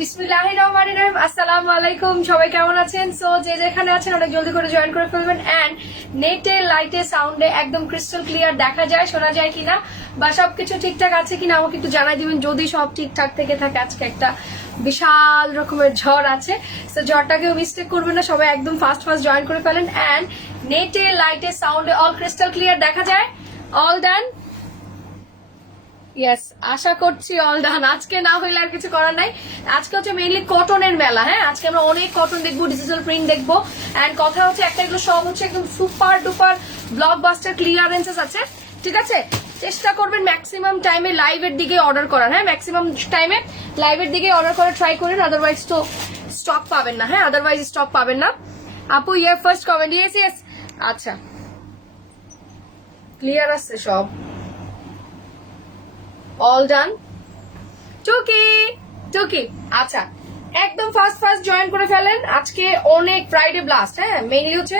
বিসমিল্লাহিররহমানিররহিম। আসসালামু আলাইকুম, সবাই কেমন আছেন? সো যে যেখানে আছেন অনেক জলদি করে জয়েন করে ফেলবেন। অ্যান্ড নেটে, লাইটে, সাউন্ডে একদম ক্রিস্টাল ক্লিয়ার দেখা যায়, শোনা যায় কিনা বা সবকিছু ঠিকঠাক আছে কিনা আমাকে একটু জানাই দিবেন। যদি সব ঠিকঠাক থেকে থাকে, আজকে একটা বিশাল রকমের ঝড় আছে, সো ঝড়টাকেও মিস্টেক করবেন না, সবাই একদম ফাস্ট ফাস্ট জয়েন করে ফেলেন। অ্যান্ড নেটে, লাইটে, সাউন্ডে অল ক্রিস্টাল ক্লিয়ার দেখা যায়। All done? ইয়েস, আশা করছি অল ডান। আজকে না হইলে আর কিছু করার নাই। আজকে হচ্ছে মেইনলি কটনের মেলা। হ্যাঁ, আজকে আমরা অনেক কটন দেখবো, ডিজিটাল প্রিন্ট দেখবো। এন্ড কথা হচ্ছে একটা, এগুলো সব হচ্ছে একদম সুপার ডুপার ব্লকবাস্টার ক্লিয়ারেন্সেস আছে, ঠিক আছে? চেষ্টা করবেন ম্যাক্সিমাম টাইমে লাইভের দিকে অর্ডার করার। হ্যাঁ, ম্যাক্সিমাম টাইমে লাইভের দিকে অর্ডার করার ট্রাই করেন, আদারওয়াইজ তো স্টক পাবেন না। হ্যাঁ, আদারওয়াইজ স্টক পাবেন না। আপু ইয়ে ফার্স্ট কমেন্ট, ইয়েস ইয়েস। আচ্ছা, ক্লিয়ার আছে সব? All done? টুকি টুকি, আচ্ছা, একদম ফার্স্ট ফার্স্ট জয়েন করে ফেলেন। আজকে অনেক ফ্রাইডে ব্লাস্ট। হ্যাঁ, মেইনলি হচ্ছে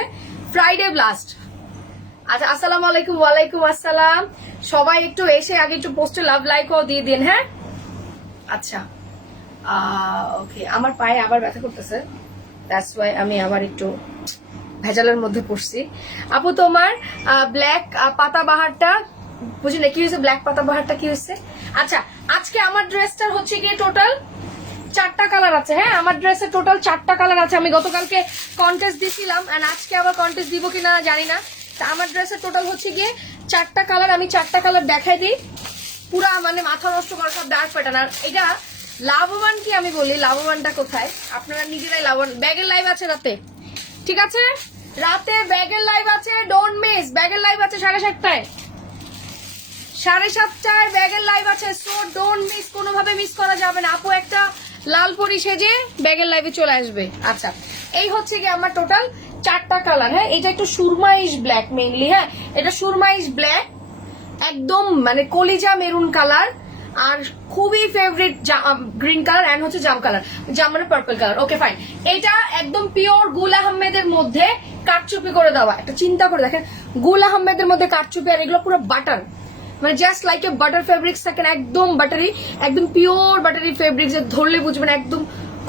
ফ্রাইডে ব্লাস্ট। আচ্ছা, আসসালামু আলাইকুম। ওয়ালাইকুম আসসালাম। সবাই একটু এসে আগে একটু পোস্টে লাভ লাইকও দিয়ে দিন। হ্যাঁ, আচ্ছা, ওকে। আমার পায়ে আবার ব্যথা করতেছে, দ্যাটস ওয়াই আমি আবার একটু ভেজালের মধ্যে পড়ছি। আপু তোমার ব্ল্যাক পাতা বাহারটা বুঝি না কি হয়েছে, ব্ল্যাক পাতা বাহারটা কি হয়েছে? আচ্ছা, আজকে আমার ড্রেসটার হচ্ছে গিয়ে টোটাল 4টা কালার আছে। হ্যাঁ, আমার ড্রেসের টোটাল 4টা কালার আছে। আমি গতকালকে কন্টেস্ট দিছিলাম, এন্ড আজকে আবার কন্টেস্ট দিব কিনা জানি না। তা আমার ড্রেসের টোটাল হচ্ছে গিয়ে 4টা কালার। আমি 4টা কালার দেখাই দিই। পুরা মানে মাথা নষ্ট করা সব ডার্ক প্যাটার্ন। আর এটা লাভবান কি আমি বলি, লাভবানটা কোথায় আপনারা নিজেরাই লাভবান। ব্যাগের লাইভ আছে রাতে, ঠিক আছে? রাতে ব্যাগের লাইভ আছে, ডোন্ট মিস। ব্যাগের লাইভ আছে 7:30টায়, 7:30টায় ব্যাগের লাইভ আছে, সো ডোন্ট মিস, কোনোভাবে মিস করা যাবে না। আপু একটা লাল পরি সেজে ব্যাগের লাইভে চলে আসবে। আচ্ছা, এই হচ্ছে কি আমার টোটাল 4টা কালার। হ্যাঁ, এটা একটু সুরমাইশ ব্ল্যাক মেইনলি। হ্যাঁ, এটা সুরমাইশ ব্ল্যাক, একদম মানে কলিজা মেরুন কালার, আর খুবই ফেভারিট গ্রিন কালার, এন্ড হচ্ছে জাম কালার, জাম মানে পার্পল কালার। Okay fine. এটা একদম পিওর গুল আহমেদের মধ্যে কাটচুপি করে দেওয়া। একটা চিন্তা করে দেখেন, গুল আহমেদের মধ্যে কাটচুপি, আর এগুলো পুরো বাটার, মানে just like a butter fabrics থাকেন, একদম বাটারি, একদম পিওর বাটারি ফেব্রিক্স, ধরলে বুঝবেন একদম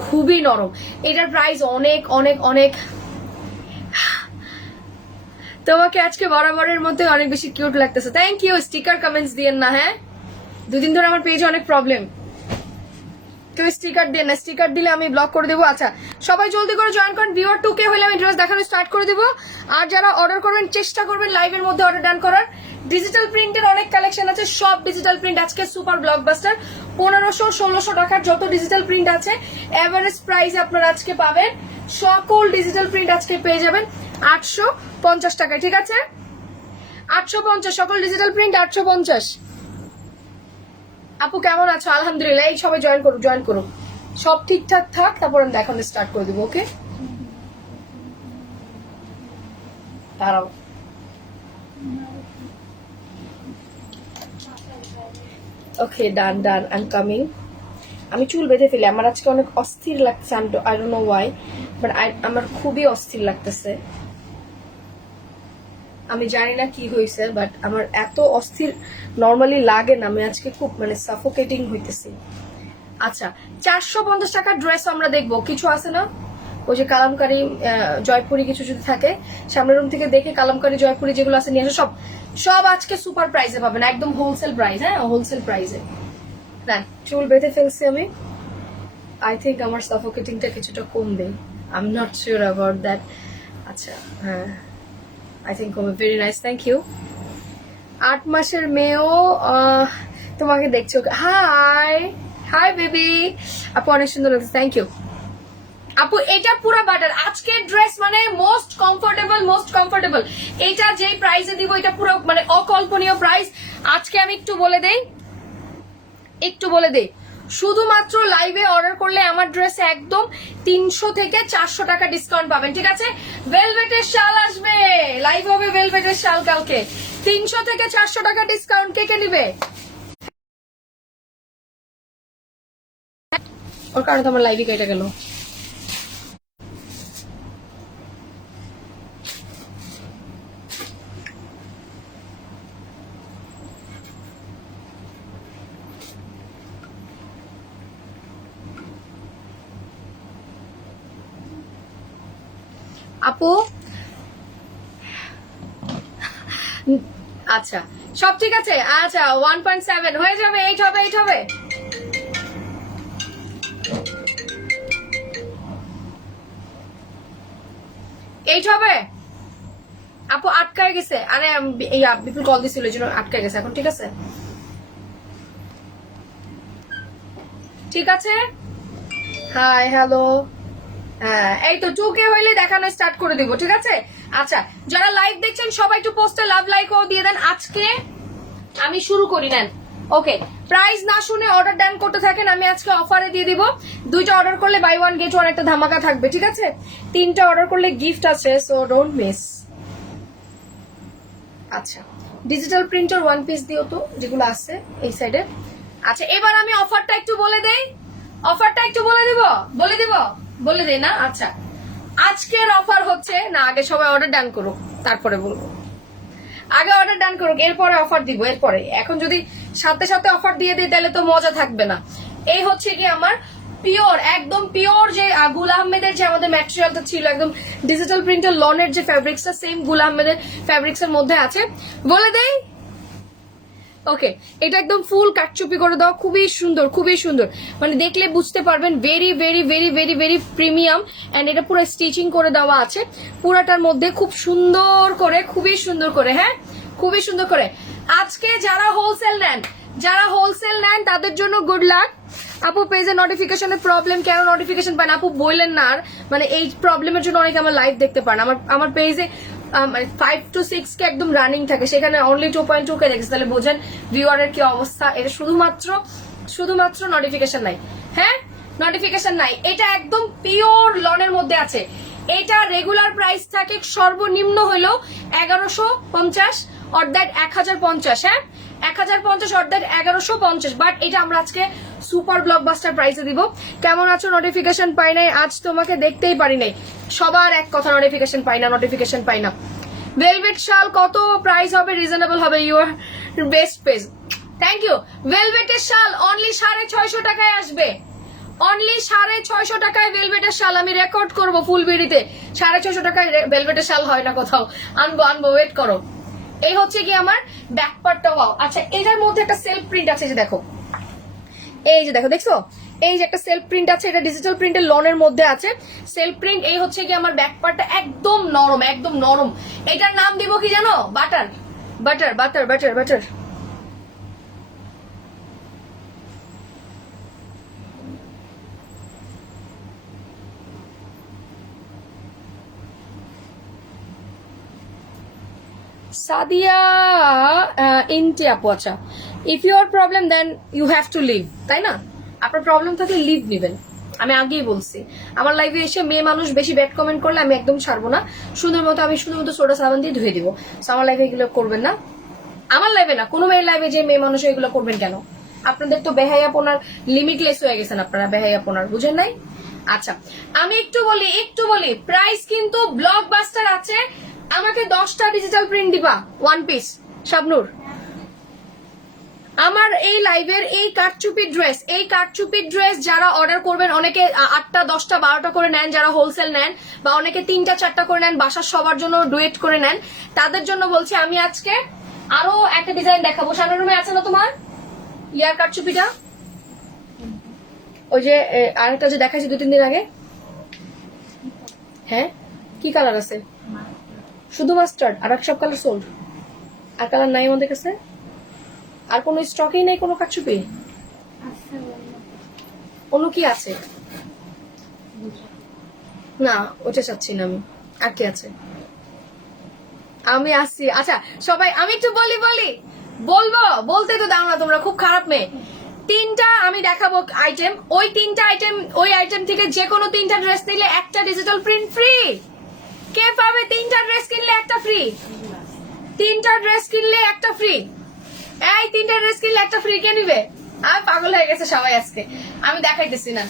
খুবই নরম। এটার প্রাইস অনেক অনেক অনেক। তোমাকে আজকে বরাবরের মধ্যে অনেক বেশি কিউট লাগতেছে, থ্যাংক ইউ। স্টিকার কমেন্টস দিয়েন না। হ্যাঁ, দুদিন ধরে আমার পেজে অনেক প্রবলেম, কেউ স্টিকার দেন না, স্টিকার দিলে আমি ব্লক করে দেবো। আচ্ছা, সবাই জলদি করে জয়েন করেন। ভিউয়ার 2K হলে আমি ড্রেস দেখানো স্টার্ট করে দেবো। আর যারা অর্ডার করবেন চেষ্টা করবেন লাইভের মধ্যে অর্ডার ডান করার। ডিজিটাল প্রিন্টের অনেক কালেকশন আছে, সব ডিজিটাল প্রিন্ট আজকে সুপার ব্লকবাস্টার। 1500-1600 টাকার যত ডিজিটাল প্রিন্ট আছে এভারেজ প্রাইস আপনারা আজকে পাবেন। সকল ডিজিটাল প্রিন্ট আজকে পেয়ে যাবেন 850 টাকায়, ঠিক আছে? 850, সকল ডিজিটাল প্রিন্ট 850। আপু কেমন আছো? আলহামদুলিল্লাহ। এই সবাই জয়েন করুন, জয়েন করুন, সব ঠিকঠাক থাক, তারপর আমি দেখানো স্টার্ট করে দেবো। ওকে, দাঁড়াও। ওকে, ডান ডান, আই এম কামিং। আমি চুল বেঁধে ফেলি, আমার আজকে অনেক অস্থির লাগছে, I don't know Y, but আমার খুবই অস্থির লাগতেছে। আমি জানি না কি হয়েছে, বাট আমার এত অস্থির নর্মালি লাগে না, আমি আজকে খুব মানে সাফোকেটিং হইতেছি। আচ্ছা, 450 টাকার ড্রেস আমরা দেখবো। কিছু আছে না, ওই যে কালামকারি জয়পুরি কিছু যদি থাকে, সামনের রুম থেকে দেখে কালামকারি জয়পুরি যেগুলো আছে নিয়ে আসো। সব সব আজকে সুপার প্রাইসে পাবেন, একদম হোলসেল প্রাইস। হ্যাঁ, হোলসেল প্রাইসে। না, চুল বেঁধে ফেলছি আমি, আই থিঙ্ক আমার সাফোকেটিংটা কিছুটা কমবে, I am not sure about that. আচ্ছা, হ্যাঁ, আই থিঙ্ক কমবে। Very nice, thank you. 8 মাসের মেয়েও তোমাকে দেখছো। Hi hi baby. আপু অনেক সুন্দর লাগছে, থ্যাংক ইউ। আপু এটা পুরো বাটার, আজকের ড্রেস মানে মোস্ট কমফোর্টেবল, মোস্ট কমফোর্টেবল। এটা যেই প্রাইসে দিব এটা পুরো মানে অকল্পনীয় প্রাইস। আজকে আমি একটু বলে দেই, শুধুমাত্র লাইভে অর্ডার করলে আমার ড্রেসে একদম 300 থেকে 400 টাকা ডিসকাউন্ট পাবেন, ঠিক আছে? ভেলভেটের শাল আসবে, লাইভ হবে ভেলভেটের শাল কালকে। 300 থেকে 400 টাকা ডিসকাউন্ট কে কে নিবে? ওর কারণে তো আমার লাইভে কেটে গেল। আপু আচ্ছা সব ঠিক আছে। আচ্ছা 1.7 হয়ে যাবে, 8 হবে, 8 হবে। এইট হবে আপু, আটকায় গেছে। আরে বিপুল কল দিছিল এই জন্য আটকায় গেছে, এখন ঠিক আছে? ঠিক আছে, হাই হ্যালো। হ্যাঁ এই তো 2K হইলে দেখানো স্টার্ট করে দিব, ঠিক আছে? আচ্ছা যারা লাইভ দেখছেন সবাই একটু পোস্টে লাভ লাইকও দিয়ে দেন। আজকে আমি শুরু করি, নেন। ওকে, প্রাইস না শুনে অর্ডার ডান করতে থাকেন, আমি আজকে অফারে দিয়ে দিব। 2টা অর্ডার করলে বাই 1 গেট 1 একটা ধামাকা থাকবে, ঠিক আছে? 3টা অর্ডার করলে গিফট আছে, সো ডোন্ট মিস। আচ্ছা ডিজিটাল প্রিন্টার 1 পিস দিও তো, যেগুলো আছে এই সাইডে। আচ্ছা এবার আমি অফারটা একটু বলে দেই, অফারটা একটু বলে দিব, বলে দেই না? আচ্ছা আজকের অফার হচ্ছে না, আগে সবাই অর্ডার ডান করুক তারপরে বলবো। আগে অর্ডার ডান করুক, এরপরে অফার দিব। এরপরে এখন যদি সাথে সাথে অফার দিয়ে দিই তাহলে তো মজা থাকবে না। এই হচ্ছে কি আমার পিওর, একদম পিওর যে গুল আহমেদের যে আমাদের ম্যাটেরিয়ালটা ছিল, একদম ডিজিটাল প্রিন্টার লনের যে ফ্যাব্রিক্সটা সেম গুল আহমেদের ফ্যাব্রিক্স এর মধ্যে আছে, বলে দেই। ওকে, এটা একদম ফুল কাটচুপি করে দাও, খুবই সুন্দর, খুবই সুন্দর, মানে দেখলে বুঝতে পারবেন very very very very very premium. And এটা পুরো স্টিচিং করে দেওয়া আছে পুরাটার মধ্যে, খুব সুন্দর করে, খুবই সুন্দর করে, হ্যাঁ খুবই সুন্দর করে। আজকে যারা হোলসেল নেন, যারা হোলসেল নেন তাদের জন্য গুড লাক। আপু পেজে নোটিফিকেশনের প্রবলেম, কেন নোটিফিকেশন পান আপু বললেন না। আর মানে এই প্রবলেমের জন্য অনেকে আমার লাইভ দেখতে পান, আমার পেজে 5 to 6 কে একদম রানিং থাকে, সেখানে অনলি 2.2 কে দেখছে, তাহলে বোঝেন ভিউয়ারের কি অবস্থা। এটা শুধুমাত্র নোটিফিকেশন নাই, হ্যাঁ নোটিফিকেশন নাই। এটা একদম পিওর লনের মধ্যে আছে। এটা রেগুলার প্রাইস থাকে সর্বনিম্ন হলো 1150 অর দ্যাট 1050, হ্যাঁ 1050 অর দ্যাট 1150, বাট এটা আমরা আজকে সুপার ব্লকবাস্টার প্রাইসে দিব। কেমন আছো? নোটিফিকেশন পাই নাই, আজ তোমাকে দেখতেই পারি নাই। সবার এক কথা, নোটিফিকেশন পাই না। ভেলভেট শাল কত প্রাইস হবে? রিজনেবল হবে, your best page, thank you. ভেলভেটের শাল অনলি 650 টাকায় আসবে, অনলি 650 টাকায় ভেলভেটের শাল। আমি রেকর্ড করব ফুল বিড়িতে, 650 টাকায় ভেলভেটের শাল হয় না কোথাও। আনবো, ওয়েট করো। এই হচ্ছে কি আমার ব্যাকপার্টটা। ওয়াও, আচ্ছা এটার মধ্যে একটা সেলফ প্রিন্ট আছে, যে দেখো, এই যে দেখছো, এই যে একটা সেলফ প্রিন্ট আছে, এটা ডিজিটাল প্রিন্টের লনের মধ্যে আছে সেলফ প্রিন্ট। এই হচ্ছে কি আমার ব্যাকপার্টটা, একদম নরম, একদম নরম। এটার নাম দিব কি জানো? Butter butter butter butter butter. Sadia ইনটি আপু, আচ্ছা if your problem then you have to leave, তাই না? আপনার প্রবলেম থাকলে লিভ নেবেন, আমি আগেই বলছি। আমার লাইভে এসে মেয়ে মানুষ বেশি ব্যাড কমেন্ট করলে আমি একদম ছাড়বো না, সুন্দর মতো আমি সুন্দর মতো সোডা সাবান দিয়ে ধুয়ে দিব। আমার লাইভে এগুলো করবেন না, আমার লাইভে না, কোনো মেয়ের লাইভে যে মেয়ে মানুষ এগুলো করবেন কেন? আপনাদের তো বেহাইয়াপনার লিমিটলেস হয়ে গেছেন আপনারা, বেহাইয়াপনার বুঝেন নাই। আচ্ছা আমি একটু বলি প্রাইস কিন্তু ব্লকবাস্টার আছে। আমাকে 10টা ডিজিটাল প্রিন্ট দিবা 1 পিস শাবনুর। আমার এই লাইভের এই কাটচুপি ড্রেস যারা অর্ডার করবেন, অনেকে 8টা 10টা 12টা করে নেন যারা হোলসেল নেন, বা অনেকে 3টা 4টা করে নেন বাসার সবার জন্য ডুয়েট করে নেন, তাদের জন্য বলছি আমি আজকে আরো একটা ডিজাইন দেখাবো। সামনের রুমে আছে না তোমার ইয়ার কাটচুপিটা? ওই যে আরেকটা যে দেখাইছি 2-3 দিন আগে, হ্যাঁ কি কালার আছে? শুধু মাস্টার্ড, আর সব কালার সোল্ড, আর কালার নাই আমাদের কাছে, আর কোনো স্টকেই নেই কোনো কাটচুপি। অন্য কি আছে? না ওটা চাচ্ছি না আমি, আর কি আছে? আমি আসছি। আচ্ছা সবাই আমি একটু বলতে তো দাও না, তোমরা খুব খারাপ মেয়ে। 3টা আমি দেখাবো আইটেম, ওই 3টা আইটেম, ওই আইটেম থেকে যে কোনো 3টা ড্রেস নিলে একটা ডিজিটাল প্রিন্ট ফ্রি। কে পাবে? 3টা ড্রেস কিনলে একটা ফ্রি, 3টা ড্রেস কিনলে একটা ফ্রি। এই 3টা ড্রেস কিনলে একটা ফ্রি, কে নিবে? আমি পাগল হয়ে গেছে সবাই আজকে, আমি দেখাইতেছি না।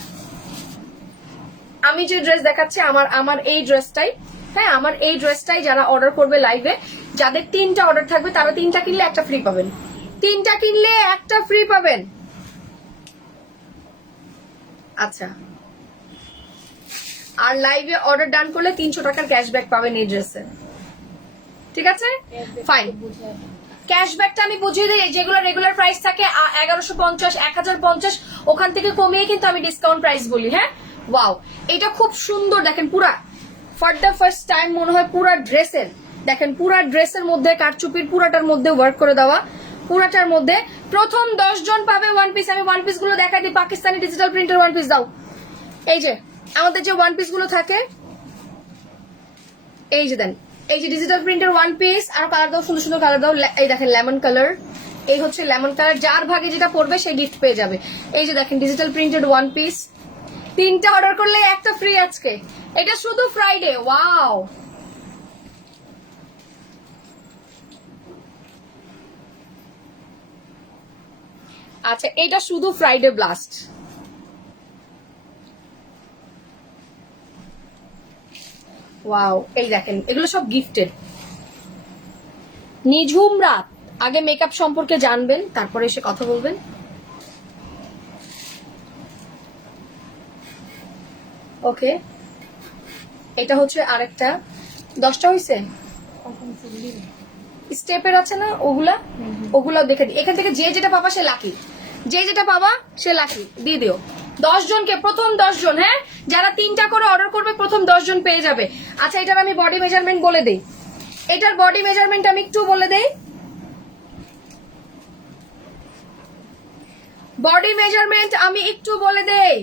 আমি যে ড্রেস দেখাচ্ছি আমার এই ড্রেসটাই, হ্যাঁ আমার এই ড্রেসটাই যারা অর্ডার করবে লাইভে, যাদের 3টা অর্ডার থাকবে তারা 3টা কিনলে একটা ফ্রি পাবেন, 3টা কিনলে একটা ফ্রি পাবেন। আচ্ছা আর লাইভে অর্ডার ডান করলে 300 টাকার ক্যাশব্যাক পাবেন এই ড্রেসে। ঠিক আছে, ফাইন। ক্যাশব্যাকটা আমি বুঝিয়ে দিই, যেগুলো রেগুলার প্রাইস থাকে 1150, 1050, ওখান থেকে কমিয়ে কিন্তু আমি ডিসকাউন্ট প্রাইস বলি। হ্যাঁ, ওয়াও, এটা খুব সুন্দর। দেখেন পুরা ফর দ্য ফার্স্ট টাইম মনে হয় পুরা ড্রেসের, দেখেন পুরা ড্রেসের মধ্যে কারচুপির পুরাটার মধ্যে ওয়ার্ক করে দেওয়া, পুরাটার মধ্যে প্রথম 10 জন পাবে ওয়ান পিস। আমি ওয়ান পিস গুলো দেখাই দিই, পাকিস্তানি ডিজিটাল প্রিন্টের ওয়ান পিস দাও। এই যে আমাদের যে ওয়ান পিস গুলো থাকে, এই যে দেন, এই যে ডিজিটাল প্রিন্টের ওয়ান পিস। আর কালার দাও, সুন্দর সুন্দর কালার দাও। এই দেখেন লেমন কালার, এই হচ্ছে লেমন কালার। যার ভাগে যেটা পড়বে সে গিফট পেয়ে যাবে। এই যে দেখেন ডিজিটাল প্রিন্টেড ওয়ান পিস, 3টা অর্ডার করলে একটা ফ্রি আজকে। এটা শুধু ফ্রাইডে। ওয়াও, আচ্ছা এটা শুধু ফ্রাইডে ব্লাস্ট। ওয়াও, এই দেখেন এগুলো সব গিফটেড। নিঝুম রাত, আগে মেকআপ সম্পর্কে জানবেন, তারপরে এসে কথা বলবেন। ওকে, এটা হচ্ছে আরেকটা। 10টা হয়েছে, স্টেপের আছে না ওগুলা, ওগুলাও দেখে দিই। এখান থেকে যে যেটা পাবা সে লাকি, যে যেটা পাবা সে লাকি দিয়ে দিও। 10 জনকে, প্রথম 10 জন, হ্যাঁ, যারা 3টা করে অর্ডার করবে প্রথম 10 জন পেয়ে যাবে। আচ্ছা, এটার আমি বডি মেজারমেন্ট বলে দেই, এটার বডি মেজারমেন্ট আমি একটু বলে দেই। বডি মেজারমেন্ট আমি একটু বলে দেই।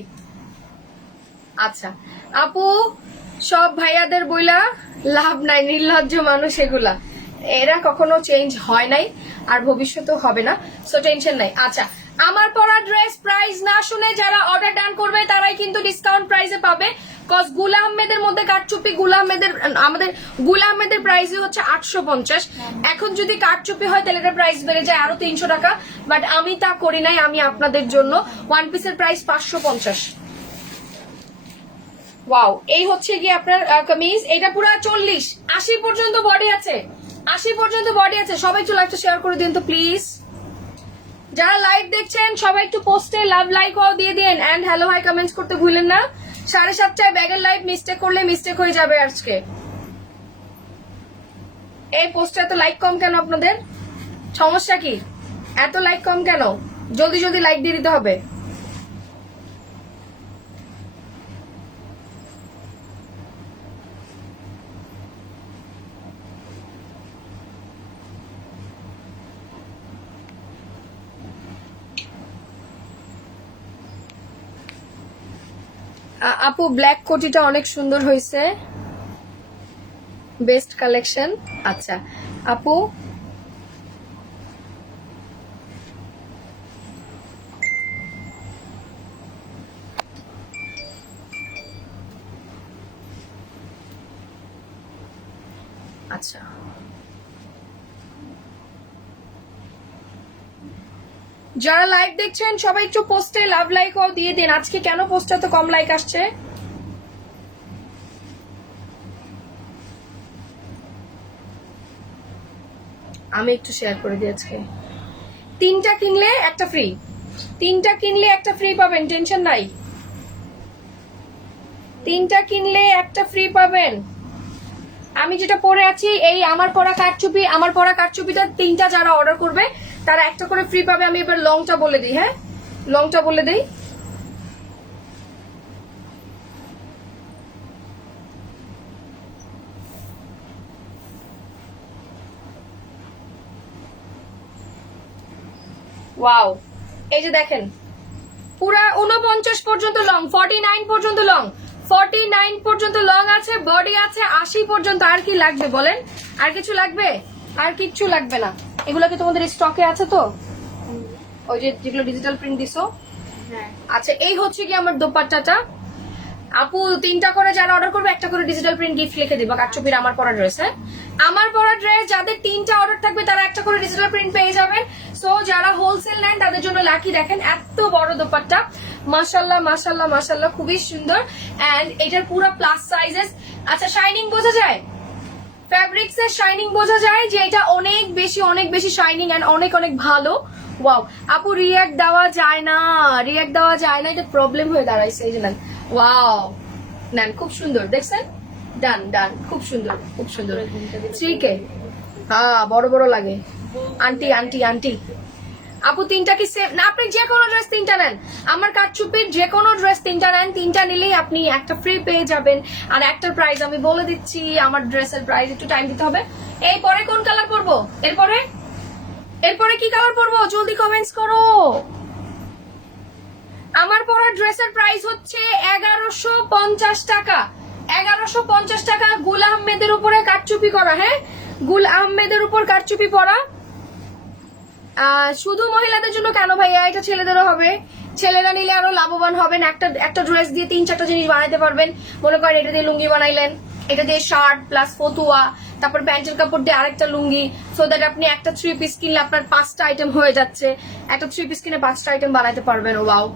আচ্ছা আপু, সব ভাইয়াদের বইলা লাভ নাই, নির্লজ্জ মানুষ এগুলা, এরা কখনো চেঞ্জ হয় নাই আর ভবিষ্যতেও হবে না, সো টেনশন নাই। আচ্ছা, আমার পরা ড্রেস প্রাইস না শুনে যারা অর্ডার ডান করবে তারাই কিন্তু ডিসকাউন্ট প্রাইসে পাবে। কজ গুল আহমেদের মধ্যে কারচুপি, আমাদের গুল আহমেদের প্রাইসই হচ্ছে 850। এখন যদি কারচুপি হয় তাহলে এটার প্রাইস বেড়ে যায় আরো 300 টাকা, বাট আমি তা করি নাই। আমি আপনাদের জন্য ওয়ান পিসের প্রাইস 550। ওয়াও, এই হচ্ছে গিয়ে আপনার কামিজ। এটা পুরো 40, 80 পর্যন্ত বডি আছে, 80 পর্যন্ত বডি আছে। সবাই একটু লাইভটা শেয়ার করে দিন তো প্লিজ। যারা লাইভ দেখছেন সবাই একটু পোস্টে লাভ লাইক দিয়ে দিন, এন্ড হ্যালো হাই কমেন্টস করতে ভুলেন না। 7:30 ব্যাগের লাইভ মিস্টেক করলে মিস্টেক হয়ে যাবে আজকে। এই পোস্টে এত লাইক কম কেন আপনাদের? সমস্যা কি? এত লাইক কম কেন? জলদি জলদি লাইক দিয়ে দিতে হবে। আপু ব্ল্যাক কোটিটা অনেক সুন্দর হয়েছে, বেস্ট কালেকশন। আচ্ছা আপু, আচ্ছা যারা লাইভ দেখছেন সবাই একটু পোস্টে লাভ লাইক দিয়ে দিন। আজকে কেন পোস্টে এত কম লাইক আসছে? আমি একটু শেয়ার করে দিই। আজকে 3টা কিনলে একটা ফ্রি, 3টা কিনলে একটা ফ্রি পাবেন, টেনশন নাই। 3টা কিনলে একটা ফ্রি পাবেন। আমি যেটা পরে আছি এই আমার পরা কারচুপি, আমার পরা কারচুপিটা 3টা যারা অর্ডার করবে তারা একটা করে ফ্রি পাবে। আমি এবার লংটা বলে দিই। হ্যাঁ, লংটা বলে দিই। ওয়াও, এই যে দেখেন পুরা 49 পর্যন্ত লং, 49 পর্যন্ত লং, 49 পর্যন্ত লং আছে, বডি আছে 80 পর্যন্ত। আর কি লাগবে বলেন? আর কিছু লাগবে? আর কিচ্ছু লাগবে না। এগুলো কি তোমাদের স্টকে আছে তো? ওই যে যেগুলো ডিজিটাল প্রিন্ট দিছো। আচ্ছা, এই হচ্ছে কি আমার দোপাট্টাটা। আপু 3টা করে যারা অর্ডার করবে একটা করে ডিজিটাল প্রিন্ট গিফট লিখে দিবা। কারচুপির আমার পরা ড্রেস। হ্যাঁ, আমার পরা ড্রেস যাদের 3টা অর্ডার থাকবে তারা একটা করে ডিজিটাল প্রিন্ট পেয়ে যাবেন। সো যারা হোলসেল নেন তাদের জন্য লাকি। দেখেন এত বড় দোপাট্টা, মাশাআল্লাহ মাশাআল্লাহ মাশাআল্লাহ, খুবই সুন্দর। এন্ড এটার পুরো প্লাস সাইজেস। আচ্ছা, শাইনিং বোঝা যায়, ফ্যাব্রিক্স এর শাইনিং বোঝা যায় যে এটা অনেক বেশি শাইনিং এন্ড অনেক অনেক ভালো। ওয়াও আপু, রিঅ্যাক্ট দেওয়া যায় না, রিঅ্যাক্ট দেওয়া যায় না, এটা প্রবলেম হয়ে দাঁড়াইছে। এই যে ওয়াও, নেন, খুব সুন্দর দেখছেন, ডান ডান, খুব সুন্দর খুব সুন্দর। 3K, হ্যাঁ বড় বড় লাগে। আন্টি আন্টি আন্টি আপু তিনটা কি সেম না? আপনি যে কোনো ড্রেস তিনটা নেন, আমার কারচুপির যে কোনো ড্রেস তিনটা নেন, তিনটা নিলেই আপনি একটা ফ্রি পেয়ে যাবেন। আর একটার প্রাইস আমি বলে দিচ্ছি, আমার ড্রেসের প্রাইস একটু টাইম দিতে হবে। এই পরে কোন কালার পরবো? এরপরে এরপরে কি কালার পরবো? জলদি কমেন্টস করো। আমার পরা ড্রেসের প্রাইস হচ্ছে 1150 টাকা। 1150 টাকা। গুল আহমেদের উপরে কারচুপি করা। হ্যাঁ, গুল আহমেদের উপর কারচুপি পরা। শুধু মহিলাদের জন্য কেন ভাইয়া? এটা ছেলেদেরও হবে। ছেলেরা নিলে আরো লাভবান হবেন। একটা ড্রেস দিয়ে 3-4টা জিনিস বানাইতে পারবেন। মনে করেন এটা দিয়ে লুঙ্গি বানাইলেন, এটা দিয়ে শার্ট প্লাস ফতুয়া, তারপর প্যান্টের কাপড় দিয়ে আরেকটা লুঙ্গি, সো দ্যাট আপনি একটা 3 পিস কিনলে আপনার 5টা আইটেম হয়ে যাচ্ছে। একটা 3 পিস কিনে 5টা আইটেম বানাইতে পারবেন। ওয়াও,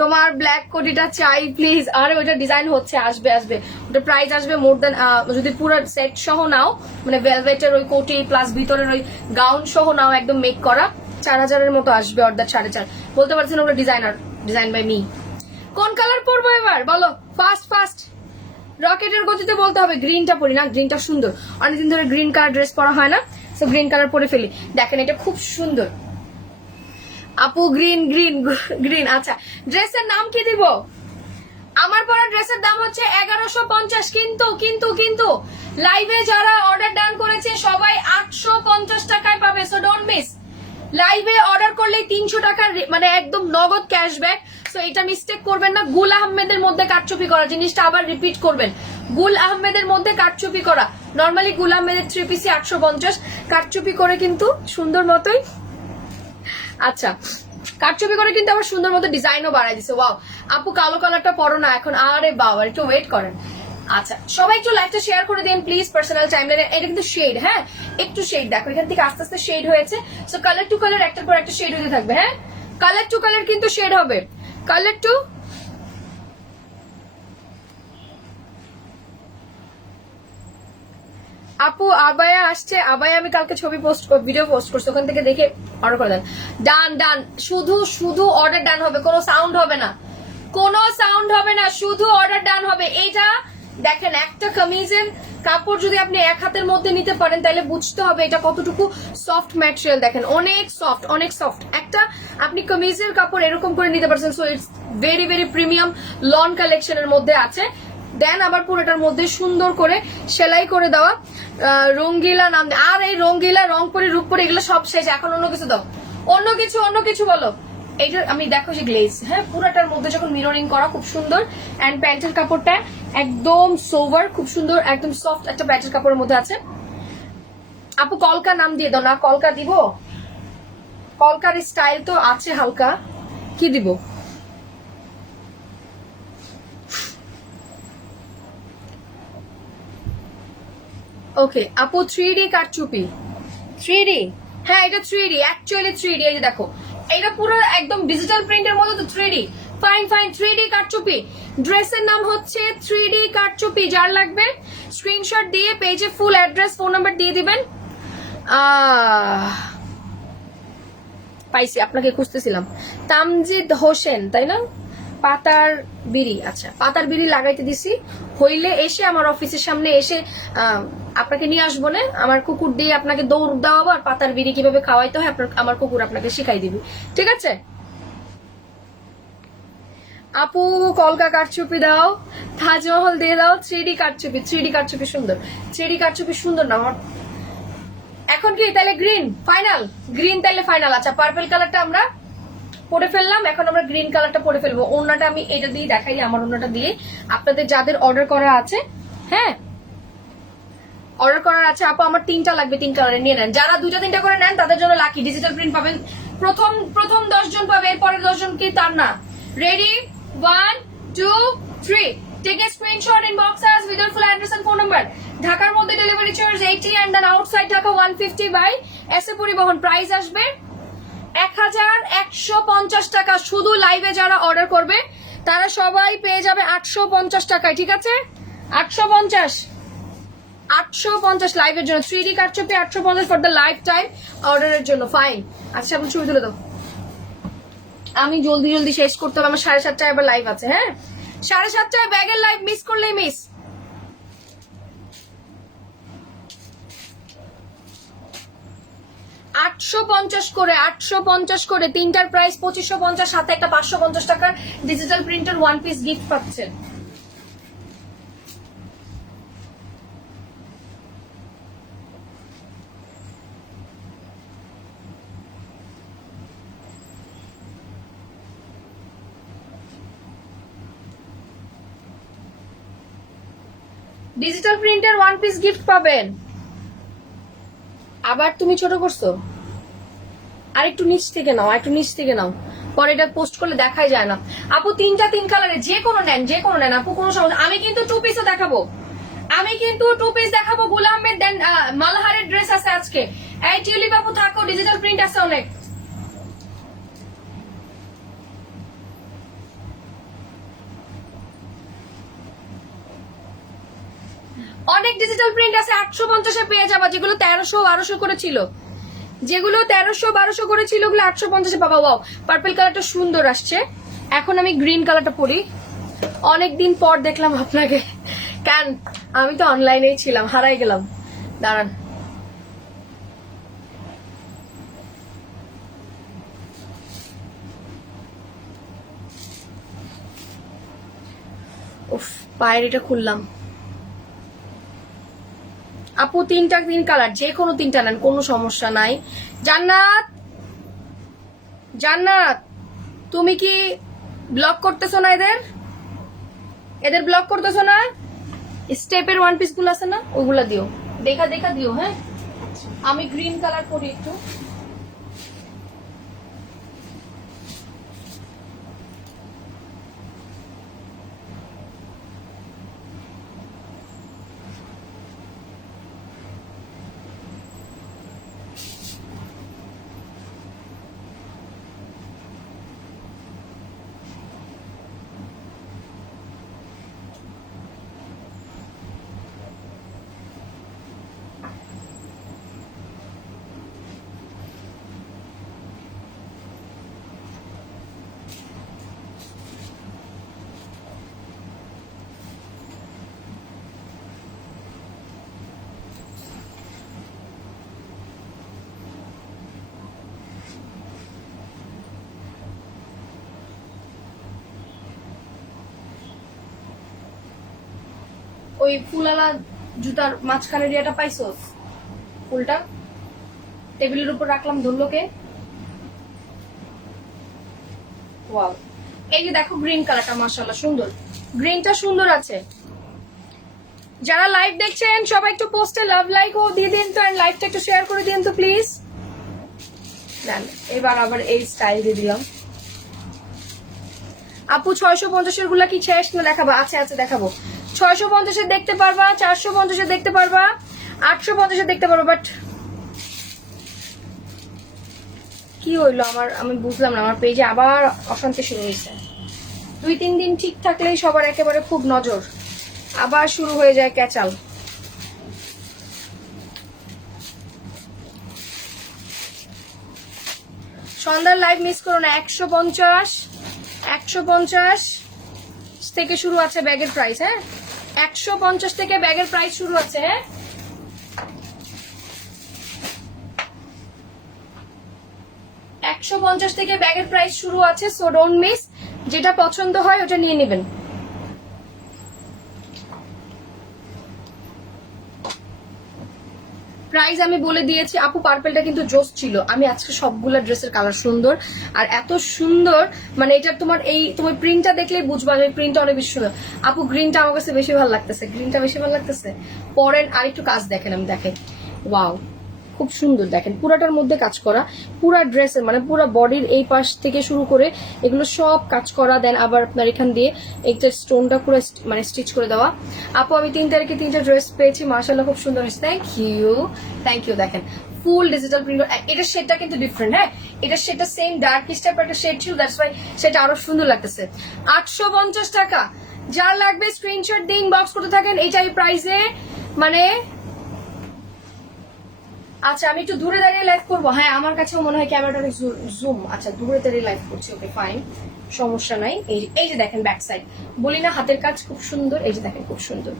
তোমার ব্ল্যাক কোটিটা চাই প্লিজ। আরে ওটা ডিজাইন হচ্ছে, আসবে আসবে। ওটা প্রাইস আসবে মোর দেন, যদি পুরো সেট সহ নাও, মানে ভেলভেটের ওই কোটি প্লাস ভিতরের ওই গাউন সহ নাও, একদম মেক করা, 4000-এর মতো আসবে, অর্ধেক 4.5। বলতে পারছেন ওটা ডিজাইনার, ডিজাইন বাই মি। কোন কালার পরবো এবার বলো? ফাস্ট ফাস্ট, রকেটের গতিতে বলতে হবে। গ্রিনটা পরি না, গ্রিনটা সুন্দর। অনেকদিন ধরে গ্রিন কালার ড্রেস পরা হয় না, সো গ্রিন কালার পরে ফেলি। দেখেন এটা খুব সুন্দর। আপু গ্রিন গ্রিন গ্রিন। আচ্ছা, ড্রেসের নাম কি দিব? আমার পরা ড্রেসের দাম হচ্ছে 1150। কিন্তু কিন্তু কিন্তু লাইভে যারা অর্ডার ডান করেছে সবাই 850 টাকায় পাবে, সো ডোন্ট মিস। লাইভে অর্ডার করলে 300 টাকা, মানে একদম নগদ ক্যাশব্যাক। সো এটা মিস্টেক করবেন না। গুল আহমেদের মধ্যে কারচুপি করা, জিনিসটা আবার রিপিট করবেন। গুল আহমেদের মধ্যে কারচুপি করা। নর্মালি গুল আহমেদের 3 পিসি 850, কারচুপি করে কিন্তু সুন্দর মতোই। আচ্ছা, কারচুপি করে কিন্তু আবার সুন্দর মতো ডিজাইনও বাড়াই দিছে। ওয়াও আপু, কালো কালারটা পরো না এখন। আরে বাবা, একটু ওয়েট করেন। আচ্ছা, সবাই একটু লাইভটা শেয়ার করে দিন প্লিজ, পার্সোনাল টাইমলাইনে। এটা কিন্তু শেড, হ্যাঁ একটু শেড দেখো, এখান থেকে আস্তে আস্তে শেড হয়েছে। সো কালার টু কালার একটার পর একটা শেড হতে থাকবে। হ্যাঁ, কালার টু কালার কিন্তু শেড হবে। কালার টু আপু আবায়া আসছে। আবায়া আমি কালকে ছবি পোস্ট, ভিডিও পোস্ট করছি, ওখান থেকে দেখে অর্ডার করে দেন। ডান ডান, শুধু শুধু অর্ডার ডান হবে, কোনো সাউন্ড হবে না, কোনো সাউন্ড হবে না, শুধু অর্ডার ডান হবে। এইটা দেখেন, একটা কামিজের কাপড় যদি আপনি এক হাতের মধ্যে নিতে পারেন তাহলে বুঝতে হবে এটা কতটুকু সফট ম্যাটেরিয়াল। দেখেন অনেক সফট, অনেক সফট। একটা আপনি কামিজের কাপড় এরকম করে নিতে পারছেন। So it's very very premium lawn কালেকশনের মধ্যে আছে। দেন আবার পুরোটার মধ্যে সুন্দর করে সেলাই করে দেওয়া রঙ্গিলা নাম। আর এই রঙ্গিলা, রংপুরি, রূপপুরি এগুলো সব শেষ, এখন অন্য কিছু দাও, অন্য কিছু, অন্য কিছু বলো। এইটা আমি দেখো যে গ্লেজ, হ্যাঁ পুরাটার মধ্যে যখন মিররিং করা, খুব সুন্দর। এন্ড প্যান্টের কাপড়টা একদম সোভার, খুব সুন্দর, একদম সফট একটা প্যান্টের কাপড়ের মধ্যে আছে। আপু কলকা নাম দিয়ে দাও না। কলকা দিব? কলকার স্টাইল তো আছে হালকা, কি দিব? ওকে আপু 3D কারচুপি। 3D, হ্যাঁ এটা 3D, অ্যাকচুয়ালি 3D। এই যে দেখো, এটা পুরো একদম ডিজিটাল প্রিন্টের মধ্যে তো 3D। ফাইন ফাইন, 3D কারচুপি। ড্রেসের নাম হচ্ছে 3D কারচুপি। যার লাগবে স্ক্রিনশট দিয়ে পেজে ফুল অ্যাড্রেস, ফোন নাম্বার দিয়ে দিবেন। পাইছি, আপনাকে খুঁজতেছিলাম। তামজিদ হোসেন, তাই না? পাতার বিড়ি। আচ্ছা, পাতার বিড়ি লাগাইতে দিছি। হইলে এসে আমার অফিসের সামনে এসে আপনাকে নিয়ে আসবো না, আমার কুকুর দিয়ে আপনাকে দৌড় দেওয়াবো, আর পাতার বিড়ি কিভাবে খাওয়াইতে হয় আমার কুকুর আপনাকে শিখাই দিবি, ঠিক আছে? আপু কলকা কারচুপি দাও, তাজমহল দিয়ে দাও। 3D কারচুপি, 3D কারচুপি সুন্দর, 3D কারচুপি সুন্দর না আমার। এখন কি তাহলে গ্রিন ফাইনাল? গ্রিন তাহলে ফাইনাল। আচ্ছা, পার্পল কালারটা আমরা পরে ফেললাম, এখন আমরা গ্রিন কালারটা পরে ফেলবো। ওড়নাটা আমি এটা দিয়ে দেখাই, আমার ওড়নাটা দিয়ে। আপনাদের যাদের অর্ডার করা আছে, হ্যাঁ অর্ডার করার আছে, আপু আমার 3টা লাগবে, 3 কালারে নিয়ে নেন। যারা 2টা-3টা করে নেন তাদের জন্য লাকি ডিজিটাল প্রিন্ট পাবেন। প্রথম 10 জন পাবে, এরপরে 10 জন কি তার না। Ready, 1 2 3, take a screenshot, inbox us with your full address and phone number. ঢাকার মধ্যে delivery charge 80 and then outside Dhaka 150 by SA Paribahan. Price আসবে 1150 টাকা। শুধু লাইভে যারা অর্ডার করবে তারা সবাই পেয়ে যাবে 850 টাকায়, ঠিক আছে? 850 লাইভের জন্য 3D কারচুপি 850 ফর দ্য লাইফ টাইম অর্ডারের জন্য। ফাইন। আচ্ছা আপনি ছবি তুলে দাও, আমি জলদি জলদি শেষ করতে হবে, আমার 7:30টায় আবার লাইভ আছে। হ্যাঁ 7:30 ব্যাগের লাইভ মিস করলে মিস। $850 করে তিনটার প্রাইস 2550, সাথে একটা 550 টাকার ডিজিটাল প্রিন্টের ওয়ান পিস গিফট পাচ্ছেন। ডিজিটাল প্রিন্টের ওয়ান পিস গিফট পাবেন। আবার তুমি ছোট করছো, আর একটু নিচ থেকে নাও, একটু নিচ থেকে নাও, পরে এটা পোস্ট করলে দেখাই যায় না। আপু তিনটা তিন কালারে যে কোনো নেন, যে কোনো নেন আপু, কোনো সমস্যা। আমি কিন্তু টু পিসও দেখাবো, আমি কিন্তু টু পিস দেখাবো। গোলাম আহমেদ দেন, মালহারের ড্রেস আছে আজকে। এই টিউলিপ আপু থাকো, ডিজিটাল প্রিন্ট আছে অনেক। অনেক ডিজিটাল প্রিন্ট আছে 850-এ পেয়ে যাবা, যেগুলো 1300-1200 করে ছিল, যেগুলো 1300-1200 করে ছিল ওগুলো 850-এ পাবা। ওয়াও, পার্পল কালারটা সুন্দর আসছে। এখন আমি গ্রিন কালারটা পরি, অনেকদিন পর দেখলাম আপনাকে। কেন, আমি তো অনলাইনেই ছিলাম, হারাই গেলাম। দাঁড়ান, উফ, পায়ের এটা খুললাম। আপু তিনটা তিন কালার, যে কোনো তিনটা নেন, কোনো সমস্যা নাই। জান্নাত, জান্নাত তুমি কি ব্লক করতেছো না? এদের ব্লক করতেছো না? স্টেপের ওয়ান পিস গুলো আছে না, ওগুলা দিও, দেখা দেখা দিও। হ্যাঁ, আমি গ্রিন কালার করি একটু। ওই ফুলালা জুতার মাঝখানে দিয়েটা পাইছো, ফুলটা টেবিলের উপর রাখলাম, ধরলোকে। ওয়াও, এই যে দেখো গ্রিন কালারটা, মাশাআল্লাহ সুন্দর, গ্রিনটা সুন্দর আছে। যারা লাইভ দেখছেন সবাই একটু পোস্টে লাভ লাইক ও দিয়ে দিন তো, লাইভটা একটু শেয়ার করে দিন তো প্লিজ। দেন, এবার আবার এই স্টাইল দিয়ে দিলাম। আপু 650-এর গুলা কি শেষ না দেখাবো? আছে আছে, দেখাবো। 650-এর দেখতে পারবা, 450-এর দেখতে পারবা, 850-এর দেখতে পারবা। বাট কি হইলো আমার, আমি বুঝলাম না, আমার পেজে আবার অশান্তি শুরু হয়েছে। 2-3 দিন ঠিক থাকলেই সবার একেবারে খুব নজর, আবার শুরু হয়ে যায় ক্যাচাল। সন্ধ্যার লাইভ মিস করো না। 150 থেকে শুরু আছে ব্যাগের প্রাইস। হ্যাঁ, 150 থেকে ব্যাগের প্রাইস শুরু আছে। হ্যাঁ, 150 থেকে ব্যাগের প্রাইস শুরু আছে, সো ডোন্ট মিস। যেটা পছন্দ হয় ওটা নিয়ে নেবেন। প্রাইস আমি বলে দিয়েছি। আপু পার্পেলটা কিন্তু জোস ছিল। আমি আজকে সবগুলা ড্রেসের কালার সুন্দর, আর এত সুন্দর, মানে এটা তোমার এই তোমার প্রিন্টটা দেখলেই বুঝবা যে প্রিন্টটা অনেক বেশি সুন্দর। আপু গ্রিনটা আমার কাছে বেশি ভালো লাগতেছে, গ্রিনটা বেশি ভালো লাগতেছে। পরের আরেকটু কাজ দেখেন, আমি দেখেন, ওয়াও খুব সুন্দর। দেখেন পুরাটার মধ্যে কাজ করা, পুরা ড্রেসের মানে পুরা বডির এই পাশ থেকে শুরু করে এগুলো সব কাজ করা। দেন আবার আপনার এখান দিয়ে একটা স্টোনটা পুরো মানে স্টিচ করে দেওয়া। আপু আমি 3 তারিখে 3টা ড্রেস পেয়েছি, মাশাআল্লাহ খুব সুন্দর হয়েছে। Thank you, thank you. দেখেন ফুল ডিজিটাল প্রিন্ট, এটার শেডটা কিন্তু ডিফারেন্ট। হ্যাঁ, এটার শেডটা সেম ডার্ক টাইপ একটা শেড ছিল, দ্যাটস ওয়াই সেটা আরো সুন্দর লাগতেছে। 850 টাকা। যার লাগবে স্ক্রিনশট দিন, বক্স করতে থাকেন। এইটা এই প্রাইসে, মানে আচ্ছা আমি একটু দূরে দাঁড়িয়ে লাইভ করবো, হ্যাঁ আমার কাছেও মনে হয় ক্যামেরাটা জুম। আচ্ছা দূরে দাঁড়িয়ে লাইভ করছি, ওকে ফাইন, সমস্যা নাই। এই যে দেখেন ব্যাক সাইড, বলি না হাতের কাজ খুব সুন্দর, এই যে দেখেন খুব সুন্দর,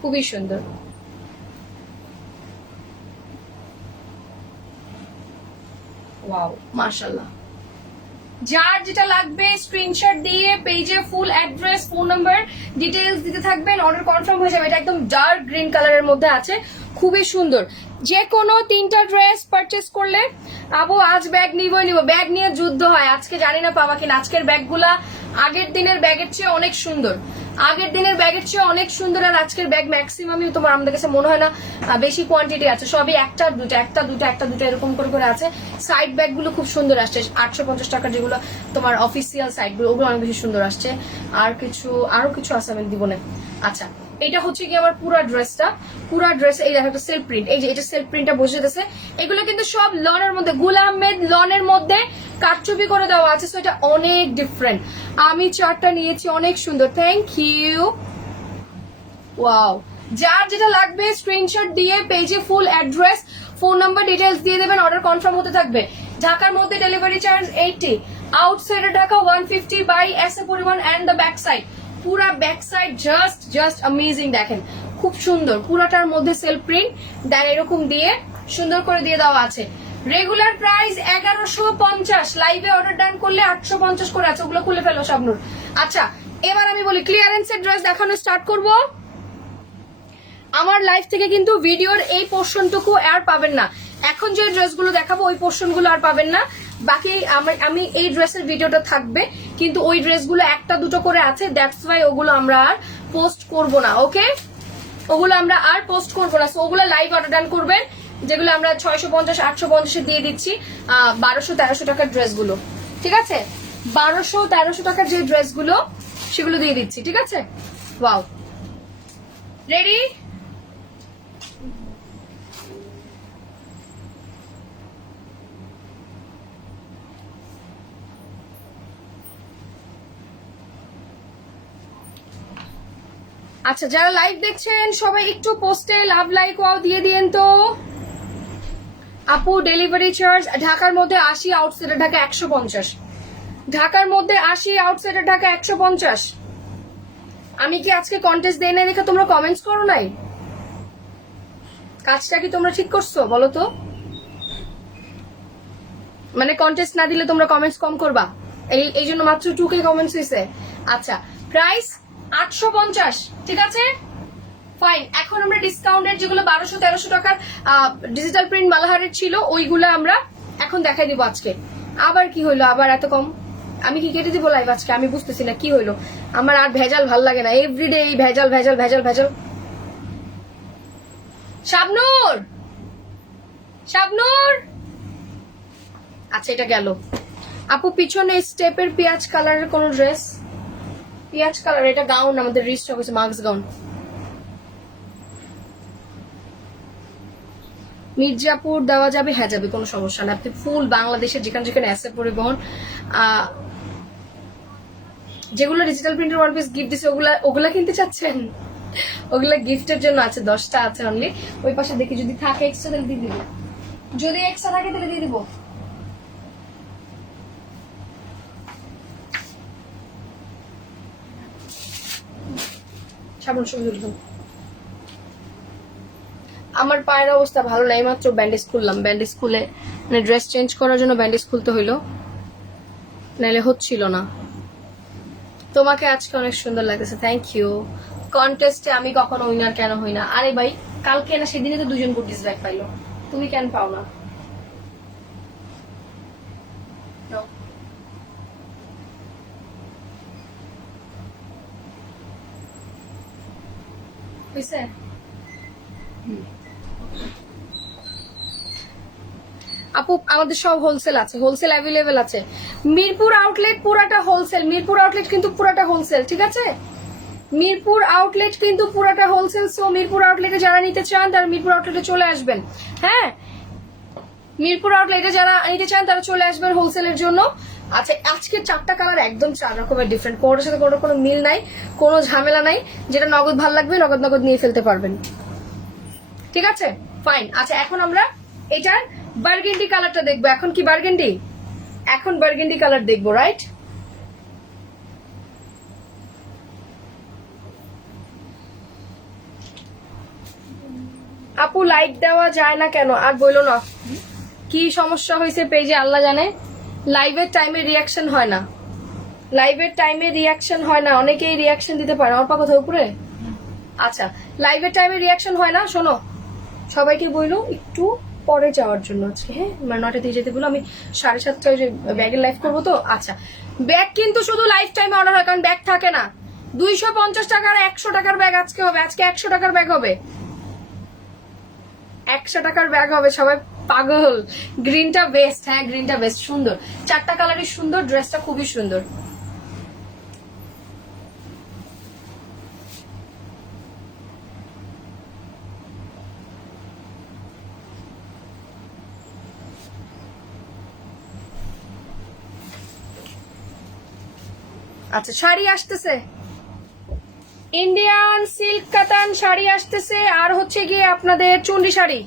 খুবই সুন্দর। ওয়াও মাশাআল্লাহ। যার যেটা লাগবে স্ক্রিনশট দিয়ে পেজে full address, phone number, details দিতে থাকবেন, অর্ডার কনফার্ম হয়ে যাবে। এটা একদম ডার্ক গ্রিন কালারের মধ্যে আছে, খুবই সুন্দর। যে কোনো 3টা ড্রেস পারচেস করলে আবু আজ ব্যাগ নিব, ব্যাগ নিয়ে যুদ্ধ হয়। আজকে জানি না পাবা কিনা। আজকের ব্যাগগুলা আগের দিনের ব্যাগের চেয়ে অনেক সুন্দর, আগের দিনের ব্যাগের চেয়ে অনেক সুন্দর। আর আজকের ব্যাগ ম্যাক্সিমামই তোমার আমাদের কাছে মনে হয় না বেশি কোয়ান্টিটি আছে, সবই একটা দুটা এরকম করে আছে। সাইড ব্যাগগুলো খুব সুন্দর আসছে, 850 টাকার যেগুলো তোমার অফিসিয়াল সাইডগুলো, ওগুলো অনেক বেশি সুন্দর আসছে। আরো কিছু আছে আমি দিব না। আচ্ছা এটা হচ্ছে কি আমার পুরা ড্রেসটা, পুরা ড্রেস এই দেখো একটা সেলফ প্রিন্ট, এই যে এটা সেলফ প্রিন্টটা বসে যেতেছে। এগুলো কিন্তু সব লনের মধ্যে, গুল আহমেদ লনের মধ্যে কাটচুপি করে দেওয়া আছে, সো এটা অনেক ডিফারেন্ট। আমি চারটা নিয়েছি, অনেক সুন্দর, থ্যাংক ইউ। ওয়াও, যার যেটা লাগবে স্ক্রিনশট দিয়ে পেজে full address, phone number, details দিয়ে দেবেন, অর্ডার কনফার্ম হতে থাকবে। ঢাকার মধ্যে ডেলিভারি চার্জ 80, আউটসাইডে ঢাকা 150 বাই এস এ পরিমাণ অ্যান্ড দ্য ব্যাক সাইড। পুরা ব্যাক সাইড জাস্ট অ্যামেজিং, দেখেন খুব সুন্দর, পুরাটার মধ্যে সেলফ প্রিন্ট দেন এরকম দিয়ে সুন্দর করে দিয়ে দেওয়া আছে। রেগুলার প্রাইস 1150, লাইভে অর্ডার ডান করলে 850 করে আছে, ওগুলো খুলে ফেলো শাবনুর। আচ্ছা এবার আমি বলি ক্লিয়ারেন্সের ড্রেস দেখানো স্টার্ট করব। আমার লাইভ থেকে কিন্তু ভিডিওর এই পোর্শনটুকু আর পাবেন না, এখন যে ড্রেসগুলো দেখাবো ওই পোর্শনগুলো আর পাবেন না। বাকি আমি এই ড্রেসের ভিডিওটা থাকবে, কিন্তু ওই ড্রেসগুলো একটা দুটো করে আছে, দ্যাটস ওয়াই ওগুলো আমরা আর পোস্ট করব না। ওকে, ওগুলো আমরা আর পোস্ট করবো না, ওগুলো লাইভ অর্ডার ডান করবেন, যেগুলো আমরা 650 850 দিয়ে দিচ্ছি। 1200-1300 টাকার ড্রেসগুলো, ঠিক আছে, 1200-1300 টাকার যে ড্রেসগুলো সেগুলো দিয়ে দিচ্ছি, ঠিক আছে। Wow, ready? আচ্ছা যারা লাইভ দেখছেন সবাই একটু পোস্টে লাভ লাইক ওয়াও দিয়ে দিয়েন তো। আপু ডেলিভারি চার্জ ঢাকার মধ্যে 80, আউটসাইডে ঢাকা 150। ঢাকার মধ্যে 80, আউটসাইডে ঢাকা 150। আমি কি আজকে কন্টেস্ট দেই না দেখে তোমরা কমেন্টস করো নাই? কাজটা কি তোমরা ঠিক করছো বলো তো? মানে কন্টেস্ট না দিলে তোমরা কমেন্টস কম করবা, এই জন্য মাত্র 2K কমেন্টস হয়েছে। আচ্ছা প্রাইস 850, ঠিক আছে ফাইন। এখন আমরা ডিসকাউন্টের যেগুলো 1200-1300 টাকার ডিজিটাল প্রিন্ট মালাহারের ছিল ওইগুলো আমরা এখন দেখাই দিব আজকে। আবার কি হইলো, আবার এত কম? আমি কি কেটে দিব লাইভ আজকে? আমি বুঝতেছি না কি হইলো। আমার আর ভেজাল ভাল লাগে না, এভরিডে এই ভেজাল ভেজাল ভেজাল ভেজাল। শাবনূর, শাবনূর, আচ্ছা এটা গেল। আপু পিছনে স্টেপের পেঁয়াজ কালারের কোন ড্রেস? পেঁয়াজ কালার, এটা গাউন আমাদের রিস্টক হয়েছে, মার্কস গাউন। মির্জাপুর দেওয়া যাবে? হ্যাঁ যাবে, কোনো সমস্যা না। আপনি ফুল বাংলাদেশের যেখানে যেখানে এসে পরিবহন, যেগুলো ডিজিটাল প্রিন্টের ওয়ান পিস গিফট দিচ্ছে ওগুলা কিনতে চাচ্ছেন? ওগুলা গিফটের জন্য আছে, 10টা আছে অনলি। ওই পাশে দেখি যদি থাকে এক্সট্রা তাহলে দিয়ে দিব, যদি এক্সট্রা থাকে তাহলে দিয়ে দিব। সাবন সবুজ, আমার পায়ের অবস্থা ভালো নাই, মাত্র ব্যান্ডেজ খুললাম। ব্যান্ডেজ খুলে মানে ড্রেস চেঞ্জ করার জন্য ব্যান্ডেজ খুলতে হইলো, নাহলে হচ্ছিল না। তোমাকে আজকে অনেক সুন্দর লাগতেছে, থ্যাংক ইউ। কন্টেস্টে আমি কখনো উইনার কেন হই না? আরে ভাই কালকে না সেদিনে তো 2জন গুডিজ ব্যাগ পাইলো, তুমি কেন পাও না? বুঝছে? আপু আমাদের সব হোলসেল আছে, হোলসেল অ্যাভেলেবেল আছে। মিরপুর আউটলেট পুরাটা হোলসেল, মিরপুর আউটলেট কিন্তু পুরাটা হোলসেল, ঠিক আছে। মিরপুর আউটলেট কিন্তু পুরাটা হোলসেল। সো মিরপুর আউটলেটে যারা নিতে চান তারা মিরপুর আউটলেটে চলে আসবেন। হ্যাঁ, মিরপুর আউটলেটে যারা নিতে চান তারা চলে আসবেন হোলসেলের জন্য। আচ্ছা আজকে 4টা কালার একদম 4 রকমের ডিফারেন্ট, কোনোটার সাথে কোনো মিল নাই, কোনো ঝামেলা নাই। যেটা নগদ ভাল লাগবে নগদ নগদ নিয়ে ফেলতে পারবেন, ঠিক আছে ফাইন। আচ্ছা এখন আমরা এটার বার্গেন্ডি কালারটা দেখবো। এখন কি বার্গেন্ডি? এখন বার্গেন্ডি কালার দেখবো, রাইট? আপু লাইক দেওয়া যায় না কেন? আর বইলো না, কি সমস্যা হয়েছে পেজে আল্লাহ জানে। লাইভের টাইমে রিয়াকশন হয় না, লাইভের টাইমে রিয়াকশন হয় না। অনেকেই রিয়াকশন দিতে পারে। অল্প কথা উপরে, আচ্ছা লাইভের টাইমে রিয়াকশন হয় না। শোনো, সবাইকে বইলো একটু পরে যাওয়ার জন্য আজকে, হ্যাঁ মানে 9টার দিকে যেতে বলো। আমি 7:30টায় যে ব্যাগের লাইভ করবো তো। আচ্ছা, ব্যাগ কিন্তু শুধু লাইভ টাইমে অর্ডার হয়, কারণ ব্যাগ থাকে না। 250 টাকার 100 টাকার ব্যাগ আজকে হবে। আজকে 100 টাকার ব্যাগ হবে, 100 টাকার ব্যাগ হবে। সবাই পাগল। গ্রিনটা বেস্ট, হ্যাঁ গ্রিনটা বেস্ট, সুন্দর। 4টা কালারই সুন্দর, ড্রেসটা খুবই সুন্দর। আচ্ছা, শাড়ি আসতেছে, ইন্ডিয়ান সিল্ক কাতান শাড়ি আসতেছে। আর হচ্ছে গিয়ে আপনাদের চুন্ডি শাড়ি,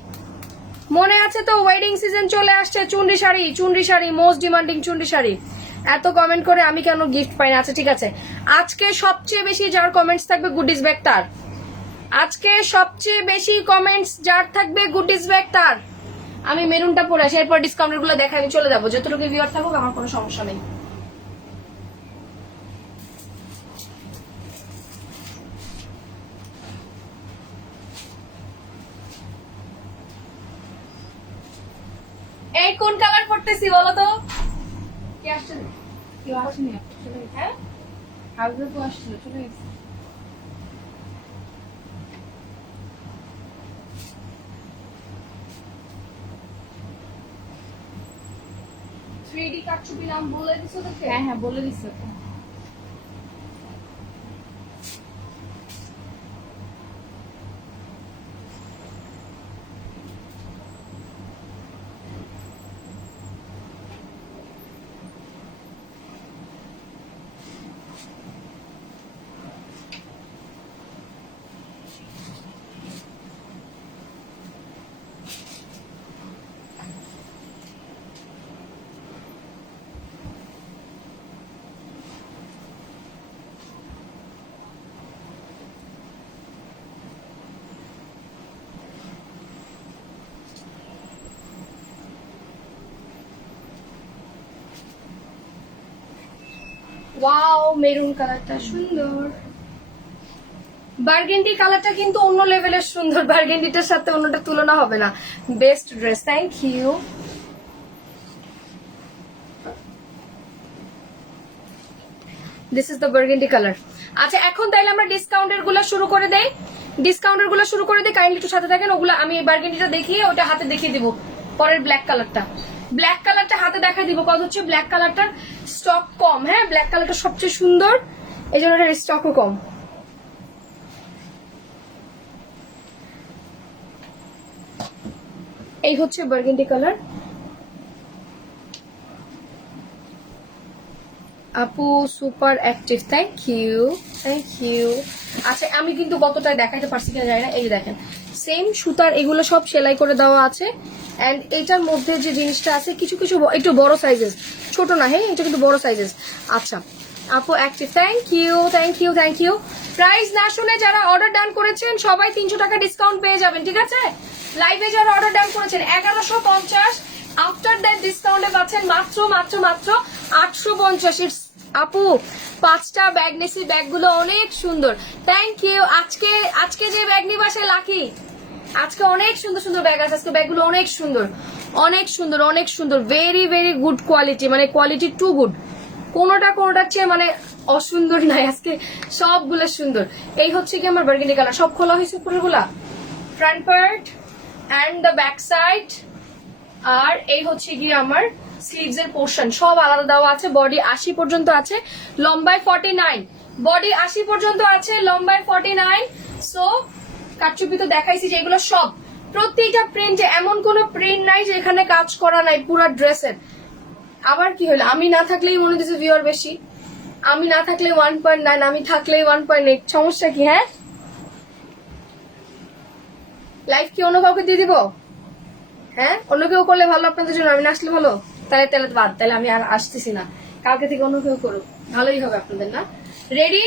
মনে আছে তো? ওয়েডিং সিজন চলে আসছে। Chundi sari, Chundi sari most demanding Chundi sari. এত কমেন্ট করে আমি কেন গিফট পাই না? আচ্ছা ঠিক আছে, আজকে সবচেয়ে বেশি যার কমেন্টস থাকবে গুডিস ব্যাগ তার। আজকে সবচেয়ে বেশি কমেন্টস যার থাকবে গুডিস ব্যাগ তার। আমি মেরুনটা পরে আসি, এরপর ডিসকাউন্টের গুলো দেখে আমি চলে যাবো। যতটুকু ভিউয়ার থাকুক আমার কোনো সমস্যা নেই। এই কোন কালার পড়তেছি বলো তো? কে আসছে? কেউ আসেনি, চলে গেছে। হ্যাঁ হাউসে তো আসছিল, চলে গেছে। থ্রিডি কাটছবি নাম বলে দিছো তোকে? হ্যাঁ হ্যাঁ বলে দিছো। ওয়াও, মেরুন কালারটা সুন্দর। বার্গেন্ডি কালারটা কিন্তু অন্য লেভেলের সুন্দর। বার্গেন্ডিটার সাথে অন্যটা তুলনা হবে না। Best dress, thank you. This is the burgundy colour. আচ্ছা এখন তাইলে আমরা ডিসকাউন্টের গুলা শুরু করে দেই। ডিসকাউন্টের গুলা শুরু করে দিই, কাইন্ডলি একটু সাথে থাকেন। ওগুলা আমি বার্গেন্ডিটা দেখিয়ে ওটা হাতে দেখিয়ে দিব। পরের ব্ল্যাক কালারটা, ব্ল্যাক কালারটা হাতে দেখা দিব। কত হচ্ছে ব্ল্যাক কালারটার স্টক কম। হ্যাঁ ব্ল্যাক কালারটা সবচেয়ে সুন্দর, এই জন্য এটার স্টকও কম। এই হচ্ছে বার্গেন্ডি কালার। আপু super active, thank you thank you. আচ্ছা আমি কিন্তু কতটা দেখাইতে পারছি কিনা জানি না। এই যে দেখেন সেম সুতার এগুলো সব সেলাই করে দেওয়া আছে। অ্যান্ড এটার মধ্যে যে জিনিসটা আছে কিছু কিছু একটু বড় সাইজেস, ছোট না। হ্যাঁ এটা কিন্তু বড় সাইজেস। আচ্ছা আপু active, thank you thank you thank you. Price না শুনে যারা অর্ডার ডান করেছেন সবাই 300 টাকা ডিসকাউন্ট পেয়ে যাবেন, ঠিক আছে? লাইভে যারা অর্ডার ডান করেছেন 1150, আফটার দ্যাট ডিসকাউন্টে পাচ্ছেন মাত্র মাত্র মাত্র 850। আপু 5টা ব্যাগ নিছি, ব্যাগগুলো অনেক সুন্দর, থ্যাংক ইউ। আজকে আজকে যে ব্যাগ নিবা সে লাকি। আজকে অনেক সুন্দর সুন্দর ব্যাগ আছে। আজকে ব্যাগগুলো অনেক সুন্দর অনেক সুন্দর অনেক সুন্দর, ভেরি ভেরি গুড কোয়ালিটি, মানে কোয়ালিটি টু গুড। কোনোটার চেয়ে মানে অসুন্দর নাই। আজকে সবগুলো সুন্দর। এই হচ্ছে কি আমার বার্গেন্ডি কালার। সব খোলা হয়েছে পুরোগুলা, front part and the back side. আর এই হচ্ছে গিয়ে আমার স্লিভস এর পোর্শন সব আলাদা দেওয়া আছে। বডি 80 পর্যন্ত আছে, লম্বায় 49। বডি 80 পর্যন্ত আছে, লম্বায় 49। সো কাটচুপি তো দেখাইছি যে এগুলো সব প্রত্যেকটা প্রিন্টে, এমন কোনো প্রিন্ট নাই যে এখানে কাজ করা নাই পুরো ড্রেসের। আবার কি হলো, আমি না থাকলেই মনে হচ্ছে ভিউয়ার বেশি, আমি না থাকলে 1.9, আমি থাকলেই 1.8। সমস্যা কি? হ্যাঁ লাইভ কি অন্য কাউকে দিয়ে দিব? হ্যাঁ, অন্য কেউ করলে ভালো আপনাদের জন্য, আমি না আসলে ভালো? তাহলে তাহলে বাদ, তাহলে আমি আর আসতেছি না, কালকে থেকে অন্য কেউ করুক, ভালোই হবে আপনাদের না? Ready,